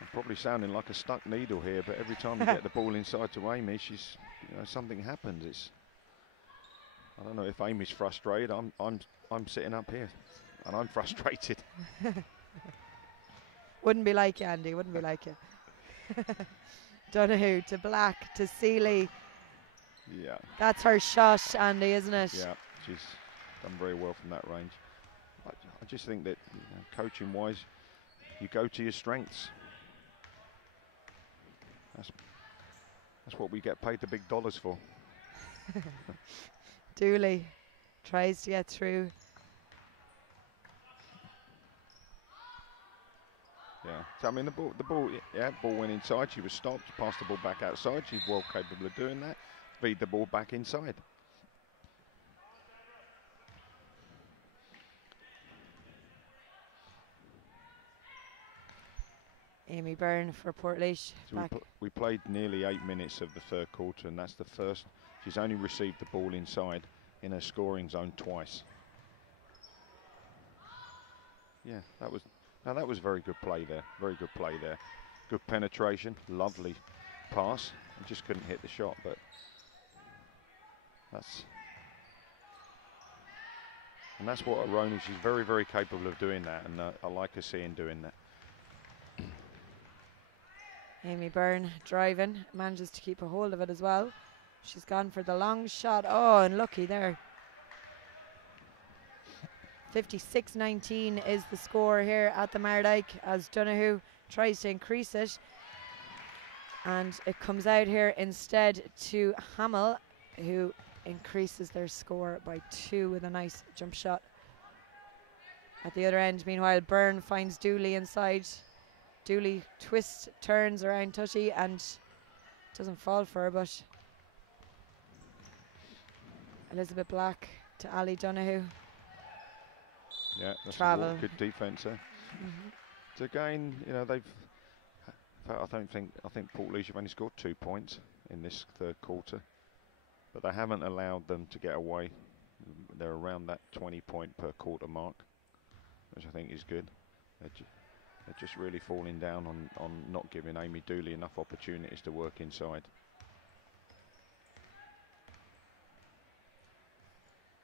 I'm probably sounding like a stuck needle here, but every time you get the ball inside to Amy, she's, something happens. It's, I don't know if Amy's frustrated. I'm sitting up here, and I'm frustrated. Wouldn't be like you, Andy. Wouldn't be like you. Donoghue to Black to Seeley. Yeah. That's her shot, Andy, isn't it? Yeah, she's done very well from that range. I just think that coaching-wise, you go to your strengths. That's what we get paid the big dollars for. Dooley tries to get through. Yeah, so I mean the ball went inside. She was stopped, passed the ball back outside. She's well capable of doing that. Feed the ball back inside. Amy Byrne for Portlaoise. So we played nearly 8 minutes of the third quarter, and that's the first. She's only received the ball inside in her scoring zone twice. Yeah, that was very good play there. Very good play there. Good penetration, lovely pass. I just couldn't hit the shot, but that's what Aroni. She's very, very capable of doing that, and I like her seeing doing that. Amy Byrne driving, manages to keep a hold of it as well. She's gone for the long shot. Oh, unlucky there. 56-19 is the score here at the Mardyke as Donoghue tries to increase it. And it comes out here instead to Hamill, who increases their score by 2 with a nice jump shot. At the other end, meanwhile, Byrne finds Dooley inside. Dooley twists, turns around Tushy and doesn't fall for her, but Elizabeth Black to Ali Donoghue. Yeah, that's Travel. Good defence there. So again, I think Portlaoise have only scored 2 points in this third quarter, but they haven't allowed them to get away. They're around that 20-point per quarter mark, which I think is good. They're just really falling down on not giving Amy Dooley enough opportunities to work inside.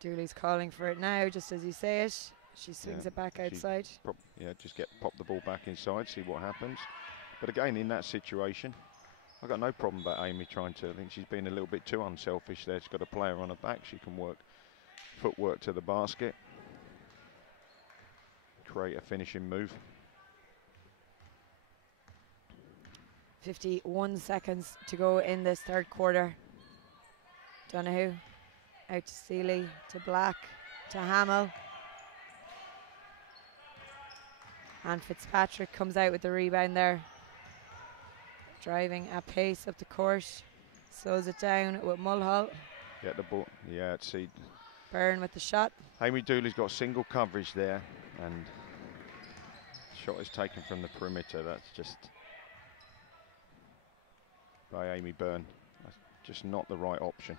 Dooley's calling for it now, just as you say it. She swings it back outside. Just pop the ball back inside, see what happens. But again, in that situation, I've got no problem about Amy trying to. I think she's been a little bit too unselfish there. She's got a player on her back. She can work footwork to the basket, create a finishing move. 51 seconds to go in this third quarter. Donoghue out to Seeley, to Black, to Hamill. And Fitzpatrick comes out with the rebound there. Driving at pace up the court. Slows it down with Mulhall. Get the ball. Yeah, see. Byrne with the shot. Amy Dooley's got single coverage there, and shot is taken from the perimeter. That's just by Amy Byrne. That's just not the right option.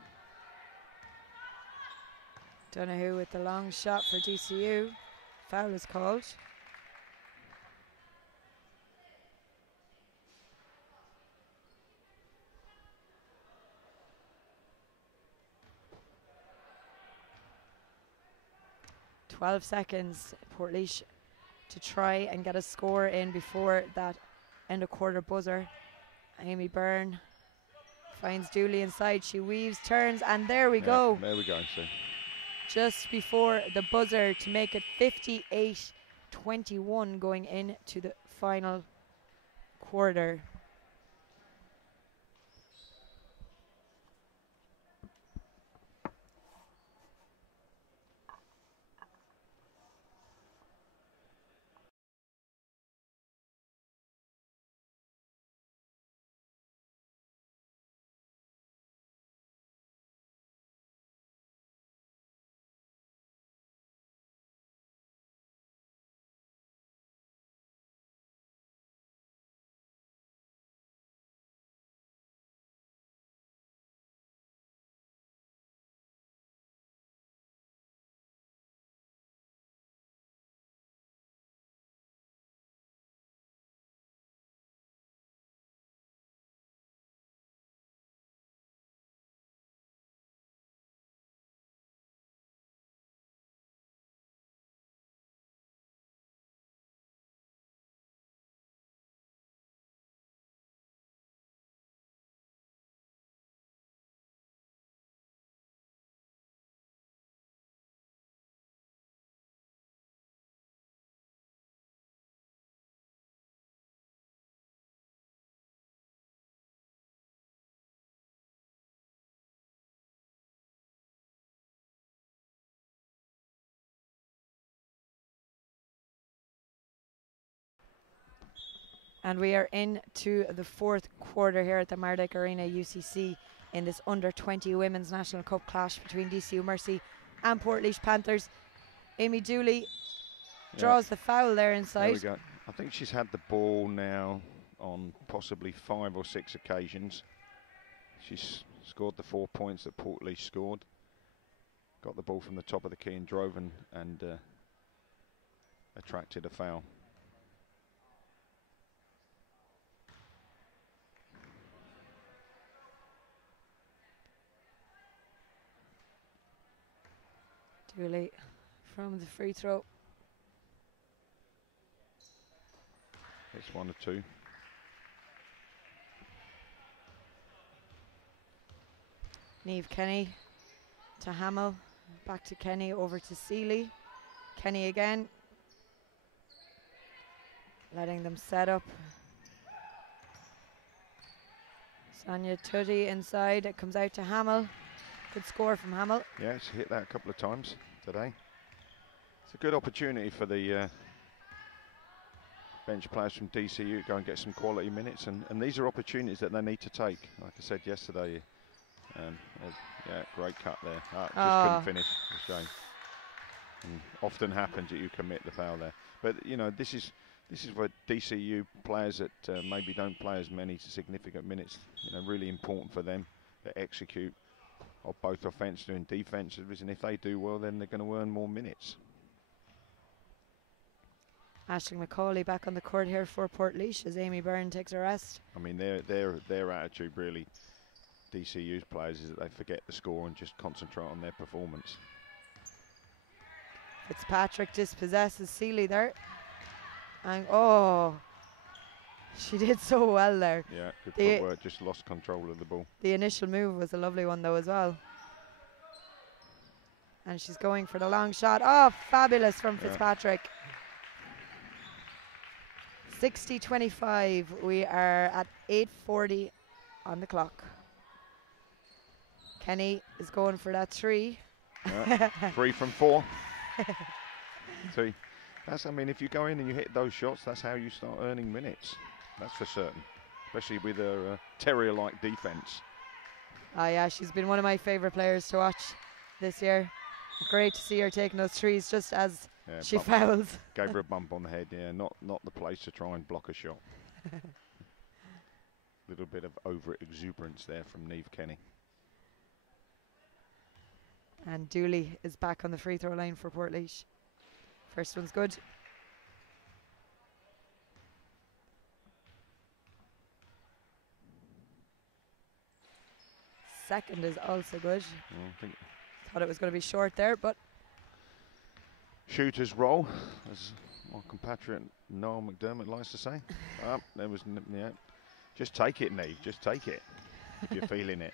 Donoghue with the long shot for DCU. Foul is called. .12 seconds, Portlaoise to try and get a score in before that end of quarter buzzer. Amy Byrne finds Dooley inside. She weaves, turns, and there we go. There we go. So just before the buzzer to make it 58-21 going into the final quarter. And we are into the fourth quarter here at the Mardyke Arena UCC in this under-20 Women's National Cup clash between DCU Mercy and Portlaoise Panthers. Amy Dooley draws the foul there inside. There we go. I think she's had the ball now on possibly 5 or 6 occasions. She's scored the 4 points that Portlaoise scored. Got the ball from the top of the key and drove and attracted a foul. Dooley from the free throw. It's 1 or 2. Niamh Kenny to Hamill. Back to Kenny, over to Seeley. Kenny again. Letting them set up. Sonia Tutty inside. It comes out to Hamill. Good score from Hamill. Yeah, she hit that a couple of times today. It's a good opportunity for the bench players from DCU to go and get some quality minutes, and these are opportunities that they need to take. Like I said yesterday, yeah, great cut there. Just couldn't finish. It's a shame. And often happens that you commit the foul there. But you know, this is for DCU players that maybe don't play as many significant minutes. You know, really important for them to execute of both offensive and defensive, and if they do well, then they're going to earn more minutes. Aisling McCauley back on the court here for Portlaoise as Amy Byrne takes a rest. I mean, their attitude really, DCU's players, is that they forget the score and just concentrate on their performance. Fitzpatrick dispossesses Seeley there. And oh, she did so well there. Yeah, good footwork, just lost control of the ball. The initial move was a lovely one though as well. And she's going for the long shot. Oh, fabulous from Fitzpatrick. 60-25. We are at 8:40 on the clock. Kenny is going for that 3. 3 from 4. See, I mean, if you go in and you hit those shots, that's how you start earning minutes. That's for certain, especially with her terrier-like defense. Oh yeah, she's been one of my favorite players to watch this year. Great to see her taking those 3s just as she fouls. Gave her a bump on the head. Yeah, not the place to try and block a shot. Little bit of over-exuberance there from Niamh Kenny. And Dooley is back on the free throw line for Portlaoise. First one's good. Second is also good. Thought it was going to be short there, but shooter's roll, as my compatriot Noel McDermott likes to say. There was, yeah. Just take it, Neve. Just take it if you're feeling it.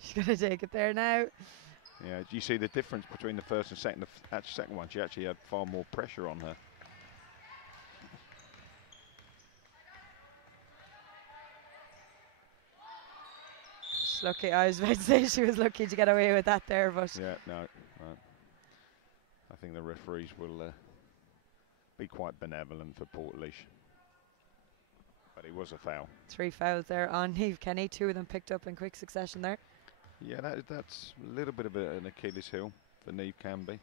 She's going to take it there now. Yeah, do you see the difference between the first and second? The second one, she actually had far more pressure on her. She's lucky. I was about to say she was lucky to get away with that there, but yeah, no. I think the referees will be quite benevolent for Portlaoise. But it was a foul. 3 fouls there on Niamh Kenny. 2 of them picked up in quick succession there. Yeah, that's a little bit of an Achilles heel for Niamh Canby.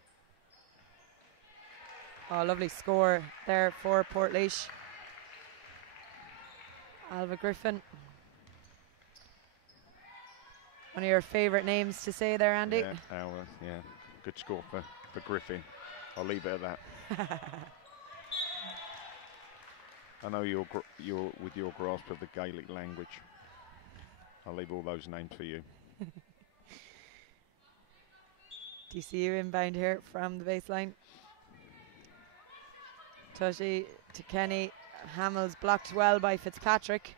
Oh, lovely score there for Portlaoise. Alva Griffin. One of your favourite names to say there, Andy. Yeah, Alva, yeah. Good score for Griffin. I'll leave it at that. I know you're with your grasp of the Gaelic language. I'll leave all those names for you. DCU inbound here from the baseline. Tushy to Kenny. Hamill's blocked well by Fitzpatrick,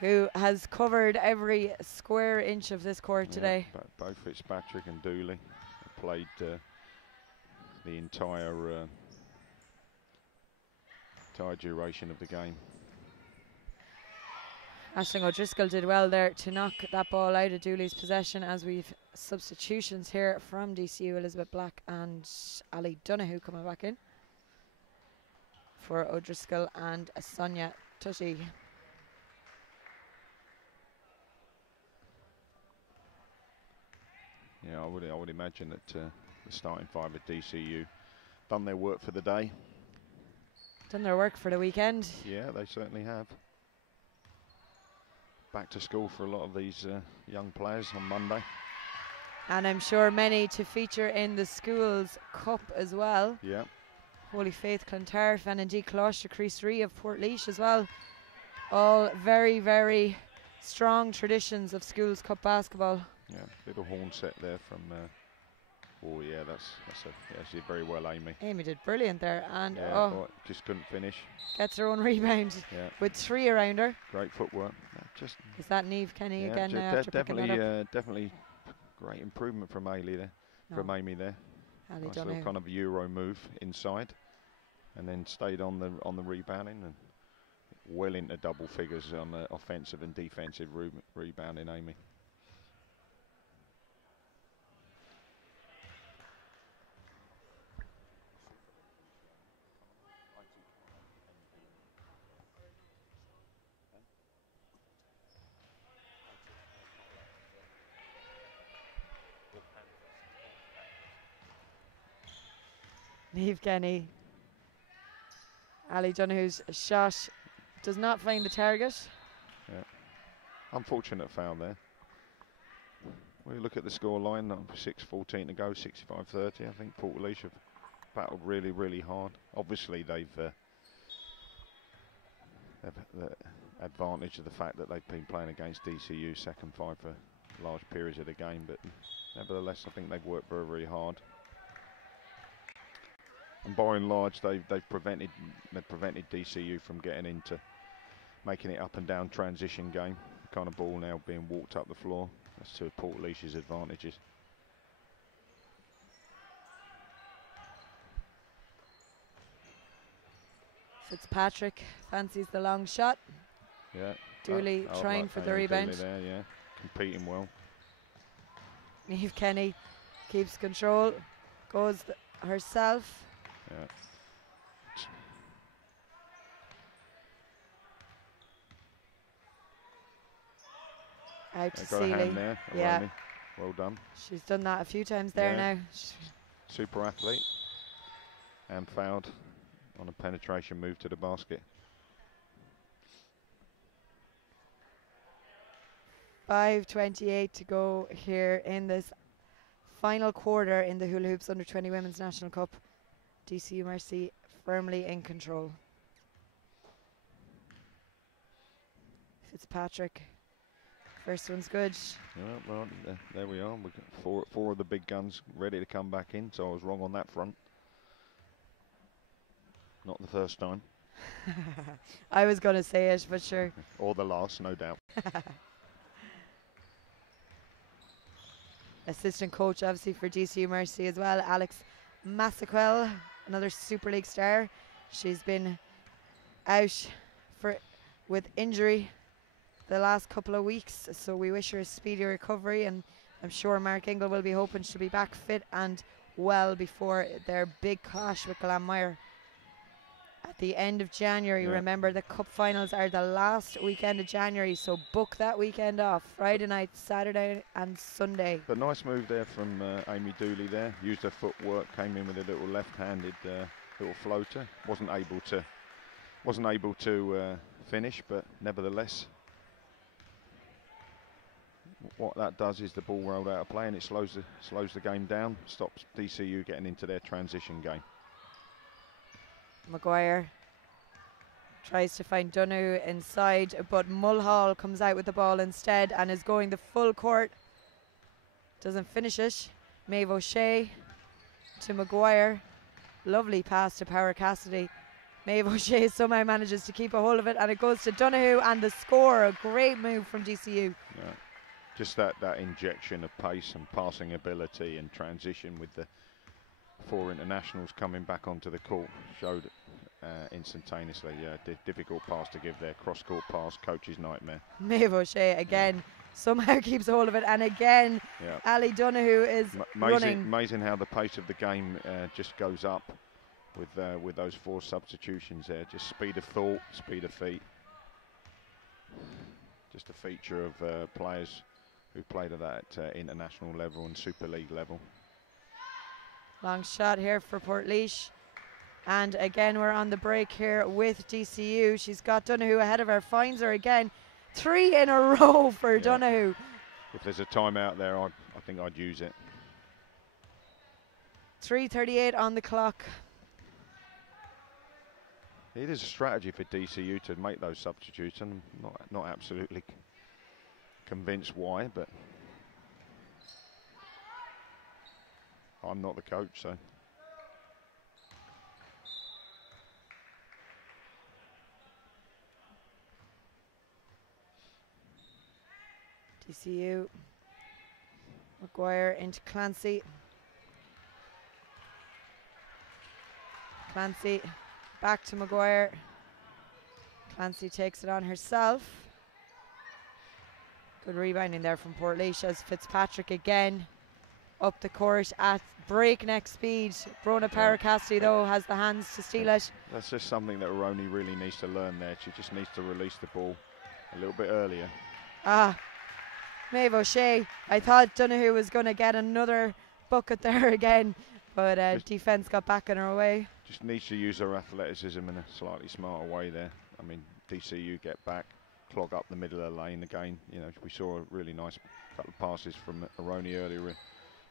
who has covered every square inch of this court today. Both Fitzpatrick and Dooley have played the entire duration of the game. Aisling O'Driscoll did well there to knock that ball out of Dooley's possession, as we've substitutions here from DCU. Elizabeth Black and Ali Donoghue coming back in for O'Driscoll and Sonia Tushy. Yeah, I would imagine that the starting 5 at DCU done their work for the day. Done their work for the weekend. Yeah, they certainly have. Back to school for a lot of these young players on Monday. And I'm sure many to feature in the Schools Cup as well. Yeah. Holy Faith, Clontarf, and indeed Cloister Crease of Portlaoise as well. All very, very strong traditions of Schools Cup basketball. Yeah, little horn set there from. Oh yeah, she did very well, Amy. Amy did brilliant there, and yeah, just couldn't finish. Gets her own rebound with 3 around her. Great footwork. Is that Niamh Kenny again now after picking that up? Definitely great improvement from Amy there. Nice little kind of Euro move inside, and then stayed on the rebounding and well into double figures on the offensive and defensive rebounding, Amy. Niamh Kenny. Ali Donoghue's shot does not find the target. Yeah, unfortunate foul there. When you look at the score line, 6:14 to go, 65-30. I think Portlaoise have battled really, really hard. Obviously, they've the advantage of the fact that they've been playing against DCU second 5 for large periods of the game, but nevertheless, I think they've worked very, very hard. And by and large, they've prevented DCU from getting into making it up and down transition game. The kind of ball now being walked up the floor. That's to Portlaoise's advantages. Fitzpatrick fancies the long shot. Yeah. Dooley trying for the rebound. There, yeah, competing well. Niamh Kenny keeps control, goes herself. Yeah. Out to got a hand Seeley. there. Yeah. Arani. Well done. She's done that a few times there now. Super athlete. And fouled on a penetration move to the basket. 5:28 to go here in this final quarter in the Hula Hoops Under-20 Women's National Cup. DCU Mercy firmly in control. Fitzpatrick. First one's good. Yeah, well, there we are. We've got four of the big guns ready to come back in, so I was wrong on that front. Not the first time. I was going to say it, but sure. Or the last, no doubt. Assistant coach, obviously, for DCU Mercy as well, Alex Massaquel, another Super League star. She's been out with injury the last couple of weeks, so we wish her a speedy recovery, and I'm sure Mark Ingle will be hoping she'll be back fit and well before their big clash with Glanmire at the end of January. Yeah. Remember, the cup finals are the last weekend of January, so book that weekend off. Friday night, Saturday and Sunday. But nice move there from Amy Dooley there. Used her footwork, came in with a little left-handed little floater. Wasn't able to finish, but nevertheless, what that does is the ball rolled out of play and it slows the game down, stops DCU getting into their transition game. Maguire tries to find Donoghue inside, but Mulhall comes out with the ball instead and is going the full court. Doesn't finish it. Maeve O'Shea to Maguire. Lovely pass to Power Cassidy. Maeve O'Shea somehow manages to keep a hold of it, and it goes to Donoghue, and the score. A great move from DCU. Yeah. Just that injection of pace and passing ability and transition with the 4 internationals coming back onto the court showed instantaneously. Yeah, difficult pass to give there. Cross-court pass, coach's nightmare. Maeve O'Shea again somehow keeps a hold of it, and again Ali Donoghue is running. Amazing how the pace of the game just goes up with those 4 substitutions there. Just speed of thought, speed of feet. Just a feature of players who played at that international level and Super League level. Long shot here for Portlaoise. And again, we're on the break here with DCU. She's got Donoghue ahead of her, finds her again. 3 in a row for Donoghue. If there's a timeout there, I think I'd use it. 3:38 on the clock. It is a strategy for DCU to make those substitutes, and not absolutely convinced why, but I'm not the coach, so. DCU. Maguire into Clancy. Clancy back to Maguire. Clancy takes it on herself. Good rebounding there from Portlaoise as Fitzpatrick again up the court at breakneck speed. Brona Power Cassidy though has the hands to steal it. That's just something that Roni really needs to learn there. She just needs to release the ball a little bit earlier. Maeve O'Shea. I thought Donoghue was going to get another bucket there again, but defence got back in her way. Just needs to use her athleticism in a slightly smarter way there. I mean, DCU get back, clog up the middle of the lane again. You know, we saw a really nice couple of passes from Aroni earlier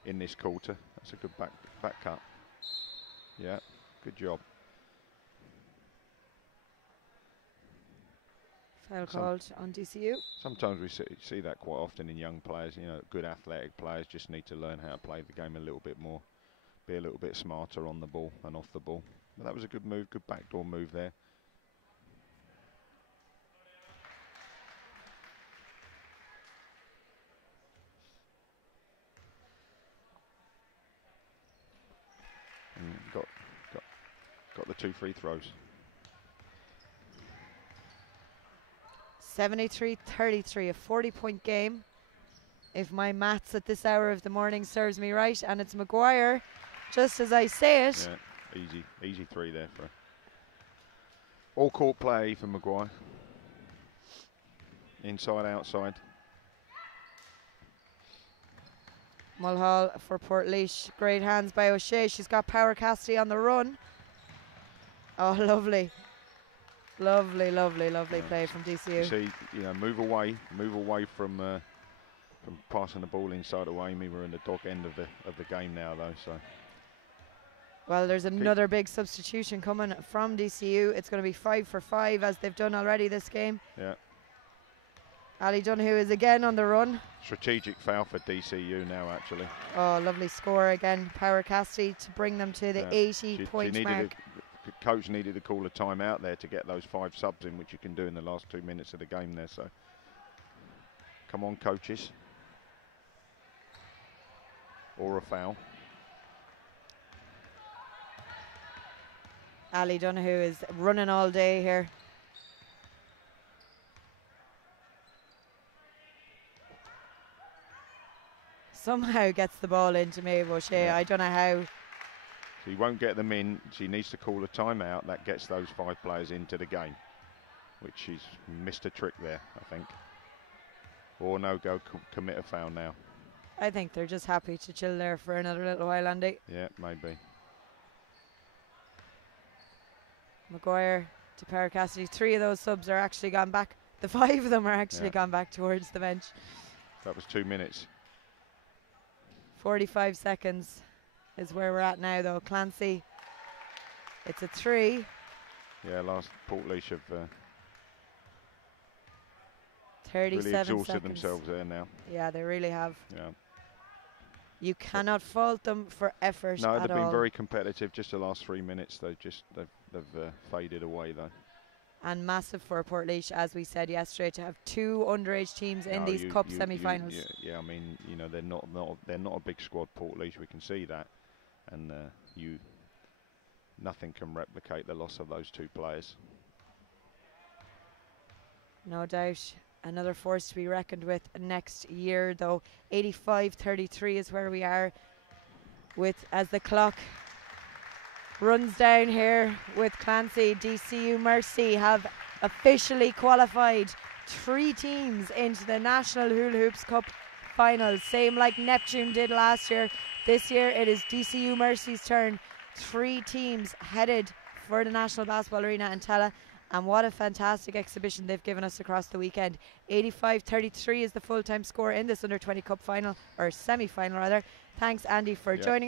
in this quarter. That's a good back cut. Yeah, good job. Foul called on DCU. Sometimes we see that quite often in young players. You know, good athletic players just need to learn how to play the game a little bit more, be a little bit smarter on the ball and off the ball. But that was a good move, good backdoor move there. And got the 2 free throws. 73-33, a 40-point game, if my maths at this hour of the morning serves me right. And it's Maguire, just as I say it. Yeah, easy 3 there for her. All court play for Maguire. Inside, outside. Mulhall for Portlaoise. Great hands by O'Shea. She's got Power Cassidy on the run. Oh, lovely. Lovely play from DCU. See, you know, move away from passing the ball inside to Amy. We're in the dog end of the game now, though. So. Well, there's another big substitution coming from DCU. It's going to be 5 for 5 as they've done already this game. Yeah. Ali Donoghue is again on the run. Strategic foul for DCU now, actually. Oh, lovely score again. Power Cassidy to bring them to the 80-point mark. coach needed to call a timeout there to get those 5 subs in, which you can do in the last 2 minutes of the game there. So, come on, coaches. Or a foul. Ali Donoghue is running all day here. Somehow gets the ball into Maeve O'Shea. Yeah. I don't know how. So he won't get them in. She needs to call a timeout. That gets those 5 players into the game, which she's missed a trick there, I think. Or no, go commit a foul now. I think they're just happy to chill there for another little while, Andy. Yeah, maybe. Maguire to Para Cassidy. 3 of those subs are actually gone back. The 5 of them are actually gone back towards the bench. That was 2 minutes. 45 seconds is where we're at now, though. Clancy, it's a 3. Yeah, last Portlaoise have 37 really exhausted seconds. themselves there now. Yeah, they really have. Yeah. You cannot fault them for effort No, at they've been all. very competitive. Just the last 3 minutes, they've faded away though. And massive for Portlaoise, as we said yesterday, to have 2 underage teams in these cup semi-finals. Yeah, I mean, you know, they're not a big squad, Portlaoise. We can see that, and nothing can replicate the loss of those 2 players. No doubt. Another force to be reckoned with next year, though. 85-33 is where we are as the clock runs down here with Clancy. DCU Mercy have officially qualified 3 teams into the National Hula Hoops Cup finals, same like Neptune did last year. This year it is DCU Mercy's turn. 3 teams headed for the National Basketball Arena in Tella. And what a fantastic exhibition they've given us across the weekend. 85-33 is the full-time score in this under-20 cup final, or semi-final rather. Thanks, Andy, for joining